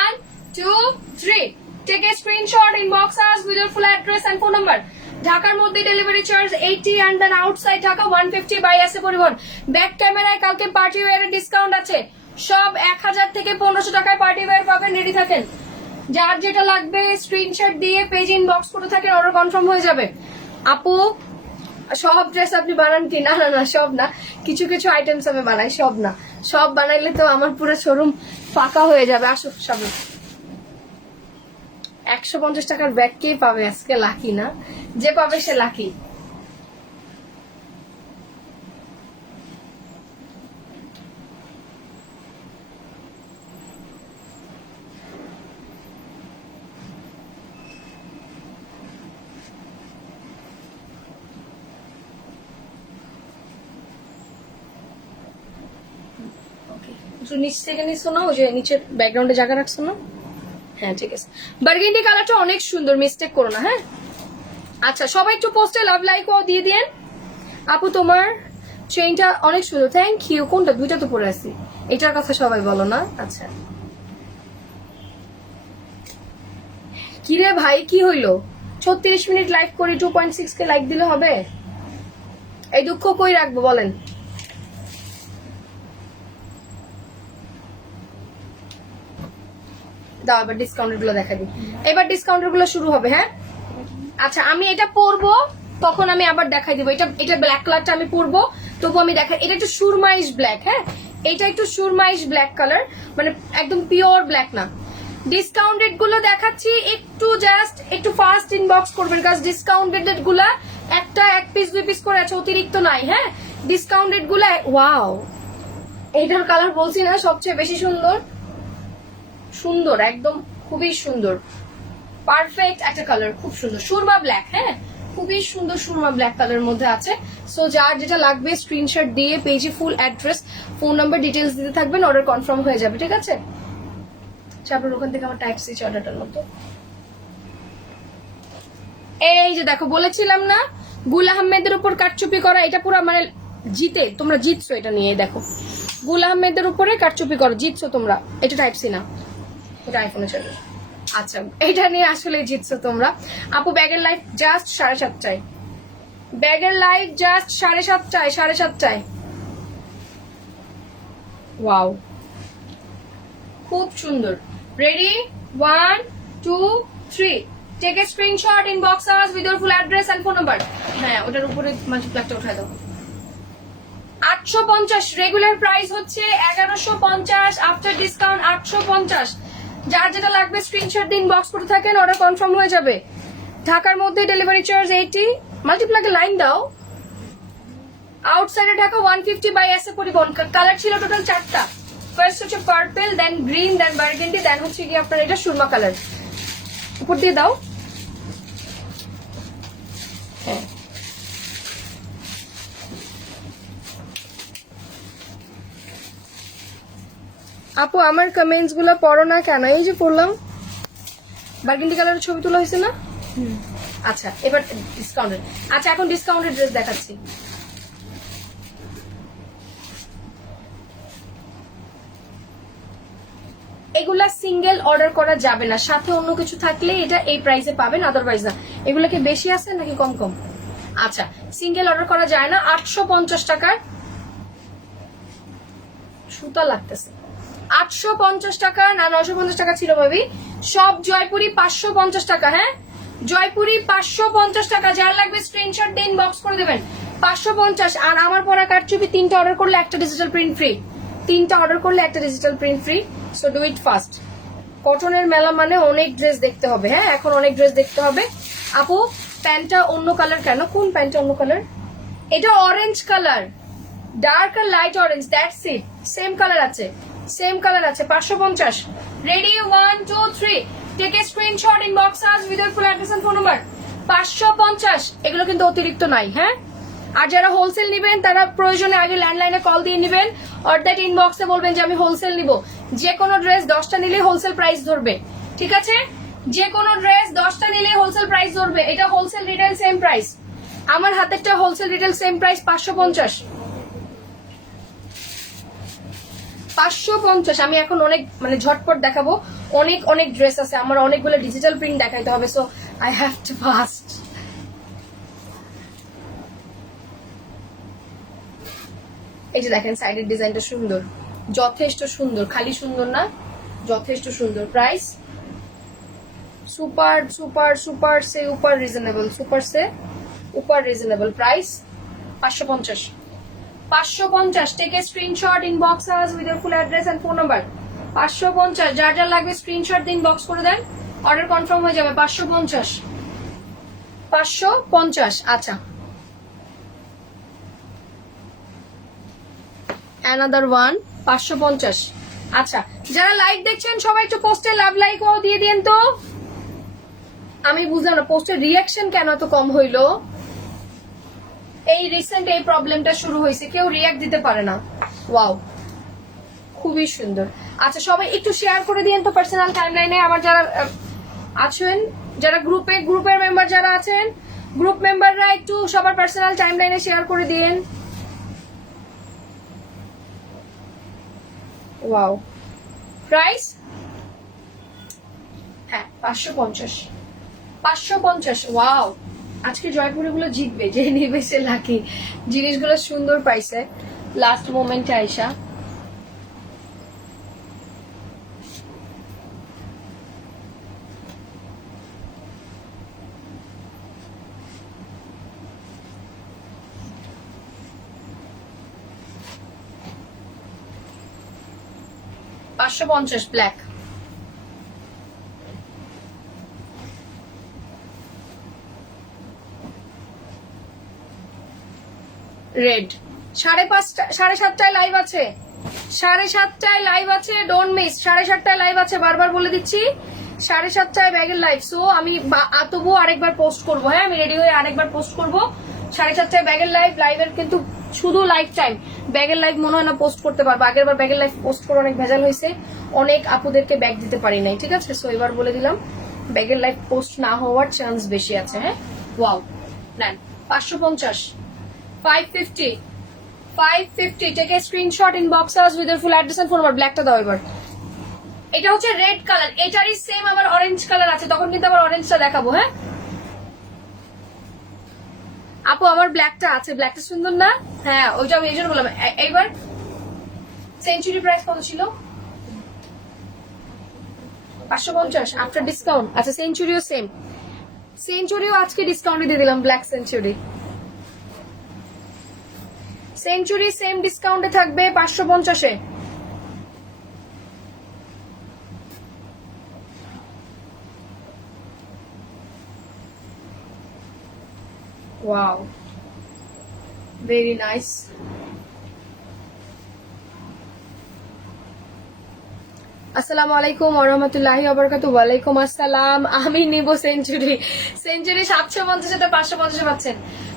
1 2 3, take a screenshot, inbox us with your full address and phone number. ঢাকার মধ্যে delivery charge 80 and then outside Dhaka 150 by SA Paribahan. Back ক্যামেরায় কালকে পার্টি ওয়্যারের ডিসকাউন্ট আছে, সব 1000 থেকে 1500 টাকায় পার্টি ওয়্যার পাবেন, রেডি থাকেন। যার যেটা লাগবে স্ক্রিনশট দিয়ে পেজ ইনবক্স করতে থাকেন, অর্ডার কনফার্ম হয়ে যাবে। আপু সব ড্রেস আপনি বানান কি? না না না, সব না, কিছু কিছু আইটেমস আমি বানাই, সব না। সব বানাইলে তো আমার পুরো শোরুম ফাঁকা হয়ে যাবে। আসো সব। 150 টাকার ব্যাগ কে পাবে আজকে? লাকি না, যে পাবে সে লাকি। একটু নিচ থেকে নিচ্ছ না, ওই যে নিচের ব্যাকগ্রাউন্ডে জায়গা রাখছো না? হ্যাঁ ঠিক আছে। বার্গেন্ডি কালারটা অনেক সুন্দর, মিস্টেক করো না। হ্যাঁ আচ্ছা, সবাই একটু পোস্টে লাভ লাইক ও দিয়ে দিয়েন। আপু তোমার চেইনটা অনেক সুন্দর, থ্যাংক ইউ। কোনটা? দুইটা তো পরে আছি, এটার কথা সবাই বলো না। আচ্ছা কিরে ভাই, কি হইলো? 36 মিনিট লাইভ করি, 2.6 কে লাইক দিলে হবে? এই দুঃখ কই রাখবো বলেন? দাও এবার ডিসকাউন্টের গুলো দেখা দিই। এবার ডিসকাউন্টের গুলো শুরু হবে। হ্যাঁ আচ্ছা, আমি এটা পরবো, তখন আমি আবার দেখাই দিব। এটা এটা ব্ল্যাক কালারটা আমি পরবো, তবু আমি দেখাই। এটা একটু সুরমাইশ ব্ল্যাক। হ্যাঁ এটা একটু সুরমাইশ ব্ল্যাক কালার, মানে একদম পিওর ব্ল্যাক না। ডিসকাউন্টেড গুলো দেখাচ্ছি, একটু জাস্ট একটু ফাস্ট ইনবক্স করবেন, কাজ ডিসকাউন্টেড গুলা একটা 1 পিস 2 পিস করে আছে, অতিরিক্ত নাই। হ্যাঁ ডিসকাউন্টেড গুলা, ওয়াও এটার কালার বলছি না সবচেয়ে বেশি সুন্দর, সুন্দর একদম, খুবই সুন্দর, পারফেক্ট একটা কালার, খুব সুন্দর সুরমা ব্ল্যাক। হ্যাঁ খুবই সুন্দর সুরমা ব্ল্যাক কালারের মধ্যে আছে। সো যার যেটা লাগবে স্ক্রিনশট দিয়ে পেজে full address phone number details দিতে থাকবেন, অর্ডার কনফার্ম হয়ে যাবে। ঠিক আছে, আপনার ওখান থেকে আমার টাইপ সিচ অর্ডারটার মতো। এই যে দেখো, বলেছিলাম না গুল আহমেদের উপর কারচুপি করা, এটা পুরো মানে জিতে তোমরা জিতছো এটা নিয়ে। দেখো গুল আহমেদের উপরে কারচুপি করো, জিতছো তোমরা। এটা টাইপ সি না, এটা আইফোনে চলে। আচ্ছা এটা নিয়ে আসলে জিতছো তোমরা। আপু ব্যাগের লাইফ জাস্ট 7:30টায়, ব্যাগের লাইফ জাস্ট 7:30টায়, 7:30টায়। ওয়াও খুব সুন্দর। Ready, 1 2 3, take a screenshot, inbox us with your full address and phone number. হ্যাঁ ওটার উপরে মাল্টিপ্লাকটা উঠায় দাও। 850 রেগুলার প্রাইস হচ্ছে 1150, আফটার ডিসকাউন্ট 850। যার যেটা লাগবে স্ক্রিনশট দিন, বক্স করতে থাকেন, অর্ডার কনফার্ম হয়ে যাবে। ঢাকার মধ্যে ডেলিভারি চার্জ 80, মাল্টিপ্লাকে লাইন দাও। আউটসাইডে ঢাকা 150 বাই এসএ পরিবহন। কালার ছিল টোটাল 4টা, ফার্স্ট হচ্ছে পার্পল, দেন গ্রিন, দেন বার্গেন্ডি, দেন হচ্ছে কি আপনার এটা সুরমা কালার। উপর দিয়ে দাও। হ্যাঁ আপু আমার কমেন্টস গুলো পড়ো না কেন? এই যে পড়লাম, বার্গেন্ডি কালারের ছবি তোলা হয়েছে না? আচ্ছা এবার ডিসকাউন্টেড। আচ্ছা এখন ডিসকাউন্টেড ড্রেস দেখাচ্ছি। এগুলা সিঙ্গেল অর্ডার করা যাবে না, সাথে অন্য কিছু থাকলে এটা এই প্রাইসে পাবেন, আদারওয়াইজ না। এগুলা কি বেশি আছে নাকি কম কম? আচ্ছা সিঙ্গেল অর্ডার করা যায় না। 850 টাকার সুতা লাগতেছে, 850 টাকা না 950 টাকা ছিল ভাবি। সব জয়পুরি 550 টাকা। হ্যাঁ জয়পুরি 550 টাকা। যার লাগবে স্ক্রিনশট দিন, বক্স করে দেবেন। 550। আর আমার পরা কারচুপি 3টা অর্ডার করলে একটা ডিজিটাল প্রিন্ট ফ্রি, 3টা অর্ডার করলে একটা digital print free. So do it fast. কটনের মেলা মানে অনেক ড্রেস দেখতে হবে। হ্যাঁ এখন অনেক ড্রেস দেখতে হবে। আপু প্যান্টটা অন্য কালার কেন? কোন প্যান্টটা অন্য কালার? এটা অরেঞ্জ কালার, ডার্ক আর light orange, that's it. Same colour আছে, সেম কালার আছে। 550। Ready, 1 2 3, take a screenshot, inbox us with your full address and phone number. 550। এগুলো কিন্তু অতিরিক্ত নাই। হ্যাঁ আর যারা হোলসেল নিবেন তারা প্রয়োজনে আগে ল্যান্ডলাইনে কল দিয়ে নিবেন, অর দ্যাট ইনবক্সে বলবেন যে আমি হোলসেল নিব। যে কোনো ড্রেস 10টা নিলে হোলসেল প্রাইস ধরবে। ঠিক আছে, যে কোনো ড্রেস 10টা নিলে হোলসেল প্রাইস ধরবে। এটা হোলসেল রিটেল সেম প্রাইস। আমার হাতেরটা হোলসেল রিটেল সেম প্রাইস 550। 550। আমি এখন অনেক মানে ঝটপট দেখাবো, অনেক অনেক ড্রেস আছে আমার, অনেকগুলো ডিজিটাল প্রিন্ট দেখাইতে হবে, so I have too fast. এই যে দেখেন সাইডের ডিজাইনটা সুন্দর, যথেষ্ট সুন্দর, খালি সুন্দর না যথেষ্ট সুন্দর। প্রাইস সুপার সুপার সুপার সে উপর রিজনেবল, সুপার সে উপর reasonable. Price 550। 550। Take a screenshot, inbox us with your full address and phone number. 550। যার যার লাগবে স্ক্রিনশট দিন, বক্স করে দেন, অর্ডার কনফার্ম হয়ে যাবে। 550। 550। আচ্ছা, অ্যানাদার ওয়ান 550। আচ্ছা, যারা লাইভ দেখছেন সবাই একটু পোস্টে লাভ লাইক ও দিয়ে দিন তো। আমি বুঝলাম না পোস্টের রিয়াকশন কেন এত কম হইলো। এই রিসেন্ট এই প্রবলেমটা শুরু হয়েছে, কেউ রিয়াক্ট দিতে পারে না। ওয়াও, খুবই সুন্দর। আচ্ছা, সবাই একটু শেয়ার করে দিন তো পার্সোনাল টাইমলাইনে। আমার যারা আছেন, যারা গ্রুপের মেম্বার যারা আছেন, গ্রুপ মেম্বাররা একটু সবার পার্সোনাল টাইমলাইনে শেয়ার করে দিন। ওয়াও, প্রাইস হ্যাঁ 550। 550। ওয়াও, আজকে জয়পুরে গুলো জিতবে, যে নিবে সে লাকি। জিনিসগুলো সুন্দর পাইছে লাস্ট মোমেন্টে আইসা। $550 ব্ল্যাক। রেড। 5:30 7:30টায় লাইভ আছে, 7:30টায় লাইভ আছে, ডোন্ট মিস। 7:30টায় লাইভ আছে, বারবার বলে দিচ্ছি 7:30টায় ব্যাগের লাইভ। সো আমি তবুও আরেকবার পোস্ট করবো, হ্যাঁ আমি রেডি হয়ে আরেকবার পোস্ট করবো। 7:30টায় ব্যাগের লাইভ, লাইভের কিন্তু শুধু লাইভ টাইম, ব্যাগের লাইভ মনে হয় না পোস্ট করতে পারবো। আগের বার ব্যাগের লাইভ পোস্ট করে অনেক ভেজাল হয়েছে, অনেক আপুদেরকে ব্যাগ দিতে পারি নাই, ঠিক আছে। সো এবার বলে দিলাম ব্যাগের লাইভ পোস্ট না হওয়ার চান্স বেশি আছে। হ্যাঁ, ওয়াও, নেন 550। 550। 550। Take a screenshot, inbox us with your full address and phone number. ব্ল্যাকটা দাও এবার। এটা হচ্ছে রেড কালার, এটারই সেম আবার অরেঞ্জ কালার আছে, তখন কিন্তু আবার অরেঞ্জটা দেখাবো। হ্যাঁ আপু, আমার ব্ল্যাকটা আছে, ব্ল্যাকটা সুন্দর না? হ্যাঁ, ওইটা আমি এই জন্য বললাম। এইবার সেঞ্চুরি প্রাইস কত ছিল? 550 আফটার ডিসকাউন্ট। আচ্ছা, সেঞ্চুরিও সেম, সেঞ্চুরিও আজকে ডিসকাউন্টে দিয়ে দিলাম। ব্ল্যাক সেঞ্চুরি, সেঞ্চুরি সেম ডিসকাউন্টে থাকবে 550-এ। Wow, very nice. আসসালামু আলাইকুম ওয়া রাহমাতুল্লাহি ওয়া বারাকাতুহু। ওয়ালাইকুম আসসালাম। আমি নিব সেঞ্চুরি। সেঞ্চুরি 750 এটা 550 এ পাচ্ছেন।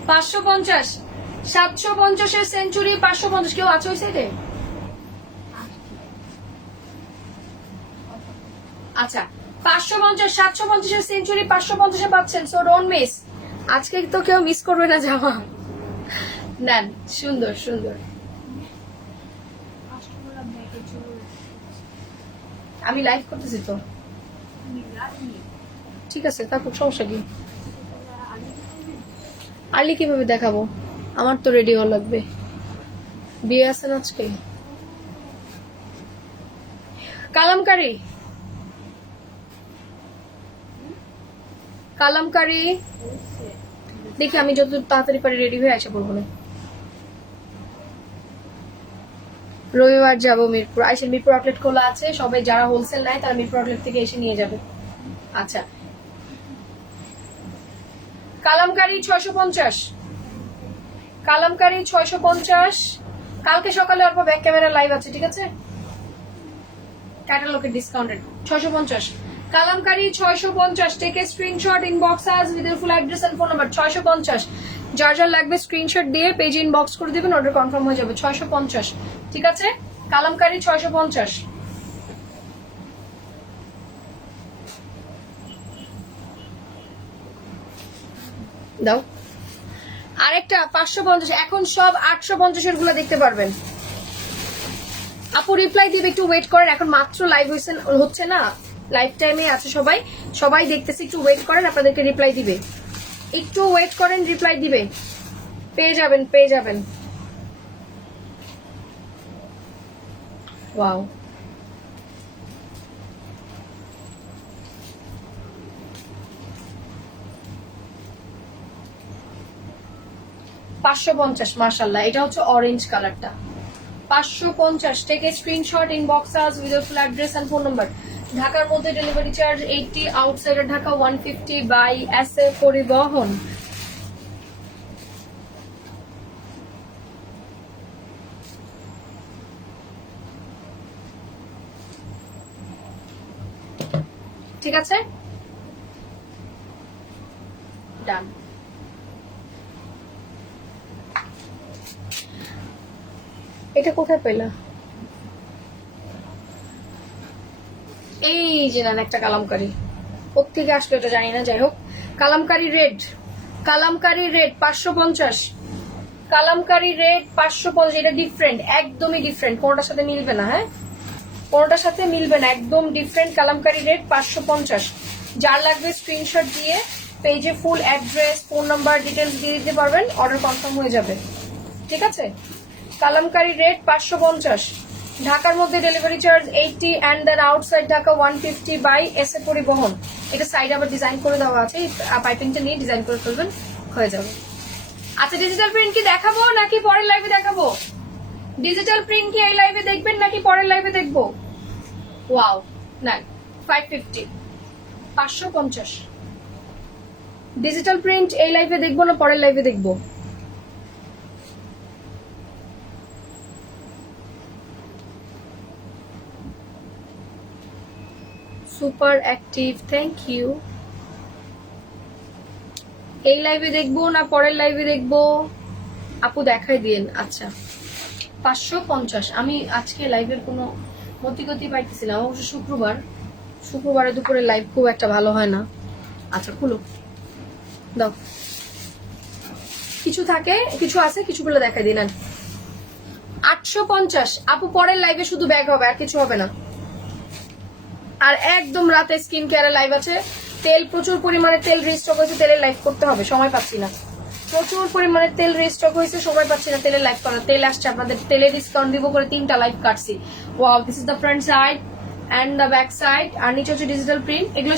550 750 এর সেঞ্চুরি 550। কেউ আছে ওই সাইডে? আচ্ছা, 550 750 এর সেঞ্চুরি 550 এ পাচ্ছেন। সো ডোন্ট মিস, আজকে তো কেউ মিস করবে না জামা। নেন, সুন্দর সুন্দর। আমি লাইভ করতেছি তো, ঠিক আছে, তারপর সমস্যা কি? আর্লি কিভাবে দেখাবো? আমার তো রেডি হওয়া লাগবে, বিয়ে আছে না আজকে। কালামকারি, কালামকারি দেখি আমি যত তাড়াতাড়ি পারি রেডি হয়ে আসা বলবো না। রবিবার যাবো মিরপুর। আইসে মিরপুর আউটলেট খোলা আছে, সবাই যারা হোলসেল নেয় তারা মিরপুর আউটলেট থেকে এসে নিয়ে যাবে। আচ্ছা, কালামকারি 650, কালামকারি 650। কালকে সকালে অল্প ব্যাক ক্যামেরা লাইভ আছে, ঠিক আছে, ক্যাটালগের discounted 650। Kalamkari 650। Take a screenshot, inbox us with your full address and phone number. 650। যার যার লাগবে স্ক্রিনশট দিয়ে পেজে ইনবক্স করে দিবেন, অর্ডার কনফার্ম হয়ে যাবে। 650, ঠিক আছে। কালামকারি 650 দাও। আরেকটা 550, এখন সব 850 গুলো দেখতে পারবেন। আপু রিপ্লাই দিবে, একটু ওয়েট করেন, এখন মাত্র লাইভ হচ্ছে না, লাইভ টাইমে আছে সবাই, সবাই দেখতেছি, একটু ওয়েট করেন, আপনাদেরকে রিপ্লাই দিবে, একটু ওয়েট করেন, রিপ্লাই দিবে, পেয়ে যাবেন, পেয়ে যাবেন। ওয়াও, $550, মাশাআল্লাহ। এটা হচ্ছে অরেঞ্জ কালারটা, 550। Take a screenshot, inbox us with your full address and phone number. ঢাকার মধ্যে delivery charge 80, outsider Dhaka 150 by SA Paribahan. ঠিক আছে, ডান। এটা কোথায় পেলা? এই যে না, একটা কালামকারী কোত্থেকে আসলো এটা জানি না, যাই হোক। Kalamkari red, Kalamkari red 550, Kalamkari red 550। এটা ডিফারেন্ট, একদমই ডিফারেন্ট, কোনটার সাথে মিলবে না, হ্যাঁ কোনটার সাথে মিলবে না, একদম ডিফারেন্ট। কালামকারী রেড 550। যার লাগবে স্ক্রিনশট দিয়ে পেজে full address, phone number, details দিয়ে দিতে পারবেন, অর্ডার কনফার্ম হয়ে যাবে। ঠিক আছে, কালামকারী রেট 550, ঢাকার মধ্যে delivery charge 80 and then outside Dhaka 150 by SA Paribahan. এটা সাইড আবার ডিজাইন করে দেওয়া আছে, পাইপিংটা নিয়ে ডিজাইন করে ফেলবেন, হয়ে যাবে। আচ্ছা, ডিজিটাল প্রিন্ট কি দেখাবো নাকি পরের লাইভে দেখাবো? ডিজিটাল প্রিন্ট কি এই লাইভে দেখবেন নাকি পরের লাইভে দেখবো? ওয়াও, না 550, 550। ডিজিটাল প্রিন্ট এই লাইভে দেখবো না পরের লাইভে দেখবো? Super active, thank you. এই লাইভে দেখবো না পরের লাইভে দেখবো? আপু দেখাই দিন। আচ্ছা, 550। আমি আজকে লাইভের কোনো মতিগতি পাইতেছিলাম, অবশ্য শুক্রবারে দুপুরে লাইভ খুব একটা ভালো হয় না। আচ্ছা, খুলো দাও, কিছু থাকে, কিছু আছে, কিছুগুলো দেখাই দিন। 850। আপু পরের লাইভে শুধু ব্যাগ হবে, আর কিছু হবে না। আর একদম রাতে স্কিন কেয়ারের লাইভ আছে, তেল প্রচুর পরিমাণে তেল রিস্টক হয়েছে, তেলের লাইভ করতে হবে, সময় পাচ্ছি না। প্রচুর পরিমাণে তেল রিস্টক হয়েছে, সময় পাচ্ছি না তেলের লাইভ করার। তেল আসছে, আপনাদের তেলে ডিসকাউন্ট দিব করে 3টা লাইভ কাটছি। Wow, this is the front side and the back side, আর নিচে হচ্ছে ডিজিটাল প্রিন্ট। এগুলো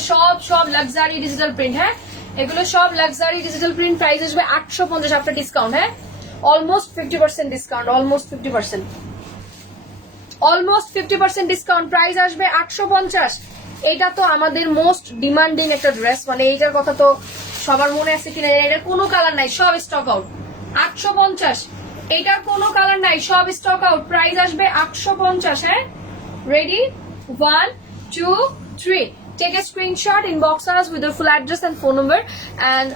সব লাক্সারি ডিজিটাল প্রিন্ট, হ্যাঁ এগুলো সব লাক্সারি ডিজিটাল প্রিন্ট। প্রাইস আসবে 850 আফটার ডিসকাউন্ট, হ্যাঁ almost 50% discount, almost 50%, almost 50% discount. Price আসবে 850। এটা তো আমাদের মোস্ট ডিমান্ডিং একটা ড্রেস, মানে এইটার কথা তো সবার মনে আছে কিনা, এটার কোনো কালার নাই, সব স্টক আউট। 850, এটার কোনো কালার নাই, সব স্টক আউট। প্রাইস আসবে 850, হ্যাঁ ready, 1 2 3। Take a screenshot, inbox us with your full address and phone number, and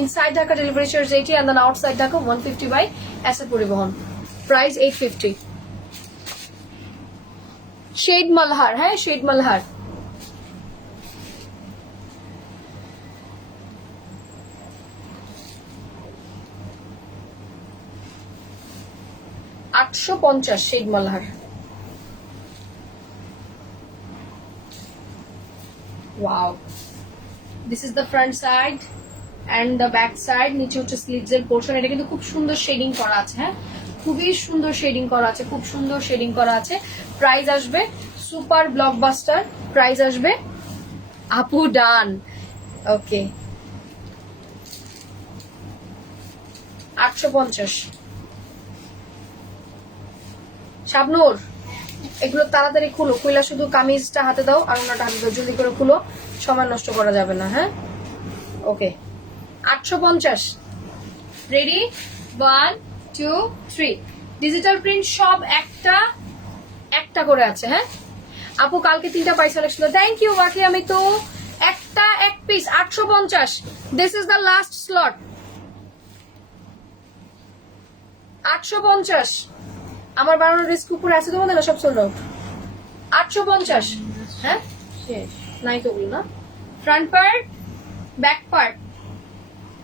inside Dhaka delivery charge 80 and then outside Dhaka 150 by Asset Poribohon. Price 850. Shade Malhar, है shade Malhar. $850 shade Malhar. Wow, this is the front side and the back side. নিচে হচ্ছে sleeves এর portion, এটা কিন্তু খুব সুন্দর shading করা আছে, হ্যাঁ খুবই সুন্দর শেডিং করা আছে, খুব সুন্দর শেডিং করা আছে। প্রাইস আসবে সুপার ব্লকবাস্টার, প্রাইস আসবে আপু ডান, ওকে 850। শাবনূর, এগুলো তাড়াতাড়ি খুলো, খুইলা শুধু কামিজটা হাতে দাও আর ওনাটা হাতে দাও, জলদি করে খুলো, সময় নষ্ট করা যাবে না, হ্যাঁ ওকে 850। রেডি, 1 2 3। ডিজিটাল প্রিন্ট সব একটা করে আছে, হ্যাঁ আপু কালকে 3টা পাই সিলেকশন, থ্যাংক ইউ বাকি। আমি তো একটা এক piece 850। This is the last slot, 850। আমার বানানোর রিস্ক উপরে আছে তোমাদের না, সব সোল্ড আউট। 850, হ্যাঁ শেষ নাই তো, না front part back part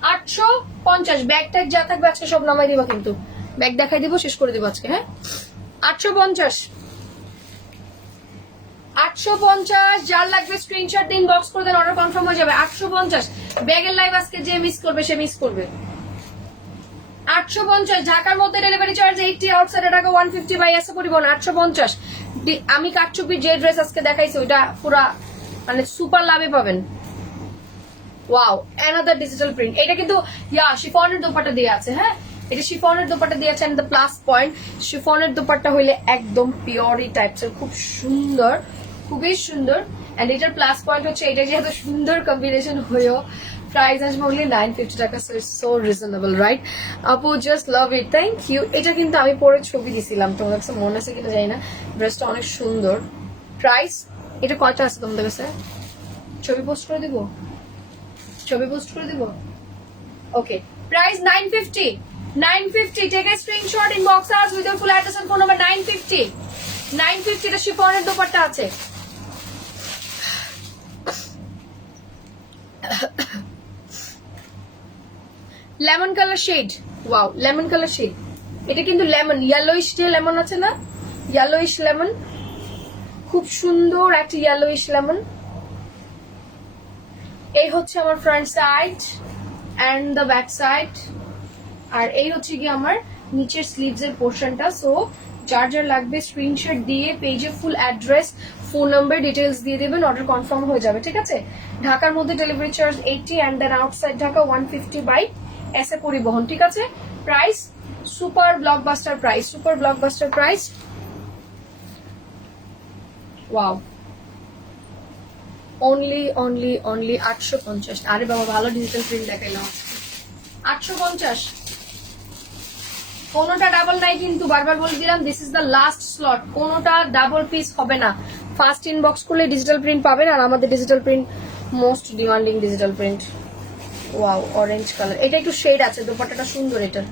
850 bag tag যা থাকবে আজকে সব নামাই দিবা, কিন্তু ব্যাগ দেখাই দিব, শেষ করে দিব আজকে। হ্যাঁ 850, 850 যার লাগবে স্ক্রিনশট দিন, বক্স করে দেন, অর্ডার কনফার্ম হয়ে যাবে। 850 ব্যাগের লাইভ আজকে যে মিস করবে সে মিস করবে। 850 ঢাকার মধ্যে ডেলিভারি চার্জ 80, আউটসাইডে ঢাকা 150 বাই এসে পরিবহন 850। আমি কাটচুপির যে ড্রেস আজকে দেখাইছি ওইটা পুরা মানে সুপার লাভে পাবেন। ওয়াও অ্যানাদার ডিজিটাল প্রিন্ট, এটা কিন্তু শিফনের দোপাট্টা দিয়ে আছে। হ্যাঁ এটা শিফনের দোপাট্টা দিয়ে আছে, এন্ড দ্য প্লাস পয়েন্ট শিফনের দোপাট্টা হইলে একদম পিওরি টাইপস এর, খুব সুন্দর, খুবই সুন্দর। এন্ড এটার প্লাস পয়েন্ট হচ্ছে এটা যেহেতু সুন্দর কম্বিনেশন হয়েও প্রাইস আসবে অনলি 950 টাকা। So it's so reasonable, right? আপু just love it, thank you. এটা কিন্তু আমি পরে ছবি দিছিলাম, তোমাদের কাছে মনে আছে কিনা জানি না। ড্রেসটা অনেক সুন্দর। প্রাইস এটা কয়টা আছে তোমাদের কাছে? ছবি পোস্ট করে দিব, ছবি পোস্ট করে দিব। Okay price 950, 950। Take a screenshot, inbox us with your full address and phone number. 950, 950 এটা শিফনের দোপাট্টা আছে। Lemon colour shade, wow lemon colour shade. এটা কিন্তু লেমন, ইয়েলোইশ যে লেমন আছে না, ইয়েলোইশ লেমন, খুব সুন্দর একটা ইয়েলোইশ লেমন। এই হচ্ছে আমার front side and the back side, আর এই হচ্ছে কি আমার নিচের স্লিভস এর পোর্শনটা। সো যার যার লাগবে স্ক্রিনশট দিয়ে পেজে full address, phone number, details দিয়ে দেবেন, অর্ডার কনফার্ম হয়ে যাবে। ঠিক আছে? ঢাকার মধ্যে delivery charge 80 and then outside Dhaka 150 by SA Paribahan. ঠিক আছে? Price super blockbuster price, super blockbuster price. Wow only only only 850। আরে বাবা ভালো ডিজিটাল প্রিন্ট দেখাইলাম। 850 কোনোটা ডাবল নাই কিন্তু, বারবার বলে দিলাম this is the last slot, কোনোটা ডাবল পিস হবে না। ফার্স্ট ইনবক্স করলে ডিজিটাল প্রিন্ট পাবেন, আর আমাদের digital print most demanding digital print. Wow orange colour, এটা একটু শেড আছে, দোপাট্টাটা সুন্দর এটার।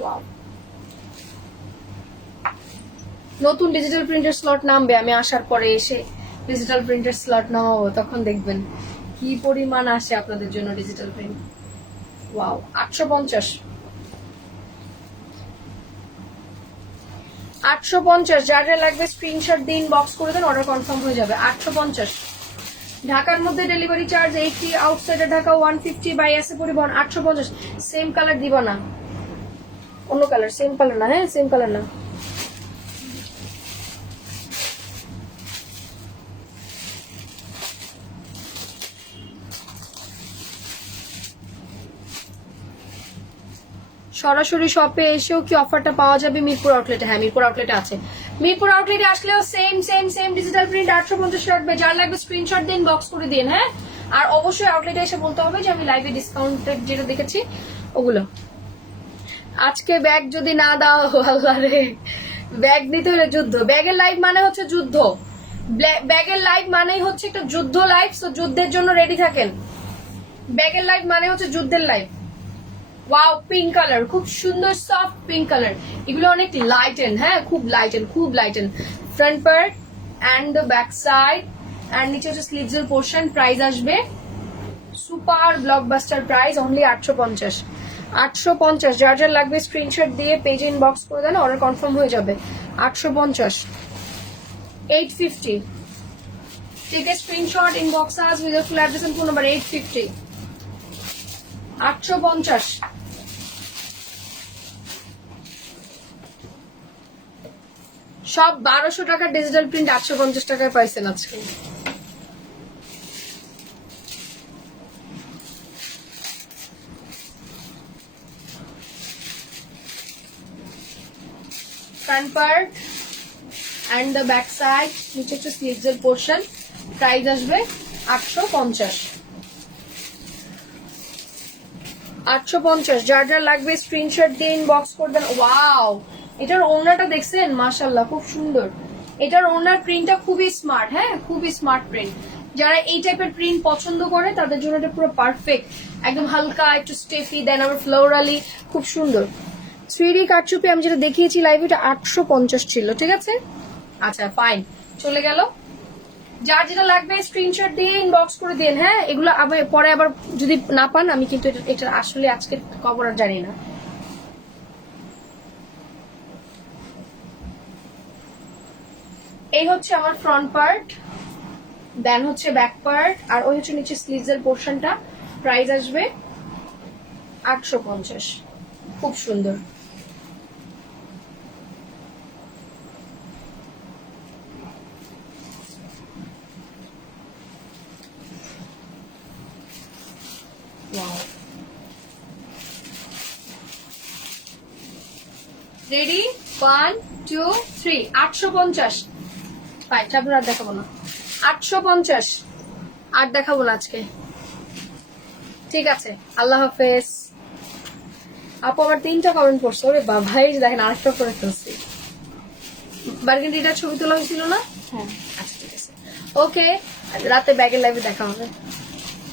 ওয়াও নতুন ডিজিটাল প্রিন্টের স্লট নামবে, আমি আসার পরে এসে ডিজিটাল প্রিন্টের স্লট নামাবো, তখন দেখবেন কি পরিমাণ আসে আপনাদের জন্য ডিজিটাল প্রিন্ট। ওয়াও 850, 850 যার যা লাগবে স্ক্রিনশট দিন, বক্স করে দেন, অর্ডার কনফার্ম হয়ে যাবে। 850 ঢাকার মধ্যে ডেলিভারি চার্জ 80, আউটসাইডে ঢাকা 150 বাই এসে পরিবহন। 850 সেম কালার দিবা না, অন্য কালার, সেম কালার না। হ্যাঁ সেম কালার না। সরাসরি শপে এসেও কি অফারটা পাওয়া যাবে মিরপুর আউটলেটে? হ্যাঁ মিরপুর আউটলেটে আছে। মিরপুর আউটলেটে আসলেও same same same digital print 850 রাখবে, যার লাগবে স্ক্রিনশট দিন, বক্স করে দিন। হ্যাঁ আর অবশ্যই আউটলেটে এসে বলতে হবে যে আমি লাইভে ডিসকাউন্টেড যেটা দেখেছি ওগুলো। আজকে ব্যাগ যদি না দাও আল্লাহ রে, ব্যাগ দিতে হলে যুদ্ধ। ব্যাগের লাইভ মানে হচ্ছে যুদ্ধ, ব্যাগের লাইভ মানেই হচ্ছে একটা যুদ্ধ লাইভ। তো যুদ্ধের জন্য রেডি থাকেন। ব্যাগের লাইভ মানে হচ্ছে যুদ্ধের লাইভ। ওয়াও পিঙ্ক কালার, খুব সুন্দর সফট পিঙ্ক কালার, এগুলো অনেক লাইটেন। হ্যাঁ খুব লাইটেন, খুব লাইটেন। Front part and the back side and নিচে হচ্ছে স্লিভস এর পোর্শন। প্রাইস আসবে সুপার ব্লকবাস্টার প্রাইস অনলি 850, 850। যার যার লাগবে স্ক্রিনশট দিয়ে পেজ ইনবক্স করে দেন, অর্ডার কনফার্ম হয়ে যাবে। 850, 850। Take a screenshot, inbox us with full address and phone number. 850, 850। সব 1200 টাকার ডিজিটাল প্রিন্ট 850 টাকায় পাইছেন আজকে। Front part and the back side, নিচে হচ্ছে স্লিভস এর পোর্শন। প্রাইস আসবে 850, 850। যার যার লাগবে স্ক্রিনশট দিন, বক্স করে দেন। ওয়াও এটার ওড়নাটা দেখছেন? মাশাআল্লাহ খুব সুন্দর। এটার ওড়নার প্রিন্টটা খুবই স্মার্ট। হ্যাঁ খুবই স্মার্ট প্রিন্ট। যারা এই টাইপের প্রিন্ট পছন্দ করে তাদের জন্য এটা পুরো পারফেক্ট, একদম হালকা একটু স্টেফি, দেন আবার ফ্লোরালি, খুব সুন্দর। 3D কাটচুপি আমি যেটা দেখিয়েছি লাইভ, এটা 850 ছিল। ঠিক আছে আচ্ছা ফাইন, চলে গেল। যার যেটা লাগবে স্ক্রিনশট দিয়ে ইনবক্স করে দিন। হ্যাঁ, এগুলো আবার পরে আবার যদি না পান, আমি কিন্তু এটা আসলে আজকে খবর আর জানি না। এই হচ্ছে আমার ফ্রন্ট পার্ট, দেন হচ্ছে ব্যাক পার্ট, আর ওই হচ্ছে নিচে স্লিভস এর পোর্শনটা। প্রাইস আসবে 850। খুব সুন্দর। রেডি, 1 2 3। 850। ফাইট আপনার আর দেখাবো না। 850 আর দেখাবো না আজকে। ঠিক আছে, আল্লাহ হাফেজ। আপু আমার 3টা কমেন্ট পড়ছে। ওরে বাবাই, দেখেন আরেকটা করে ফেলছি। বার্গেন্ডিটার ছবি তোলা হয়েছিল না? হ্যাঁ, আচ্ছা ঠিক আছে, ওকে। রাতে ব্যাগের লাইভে দেখা হবে।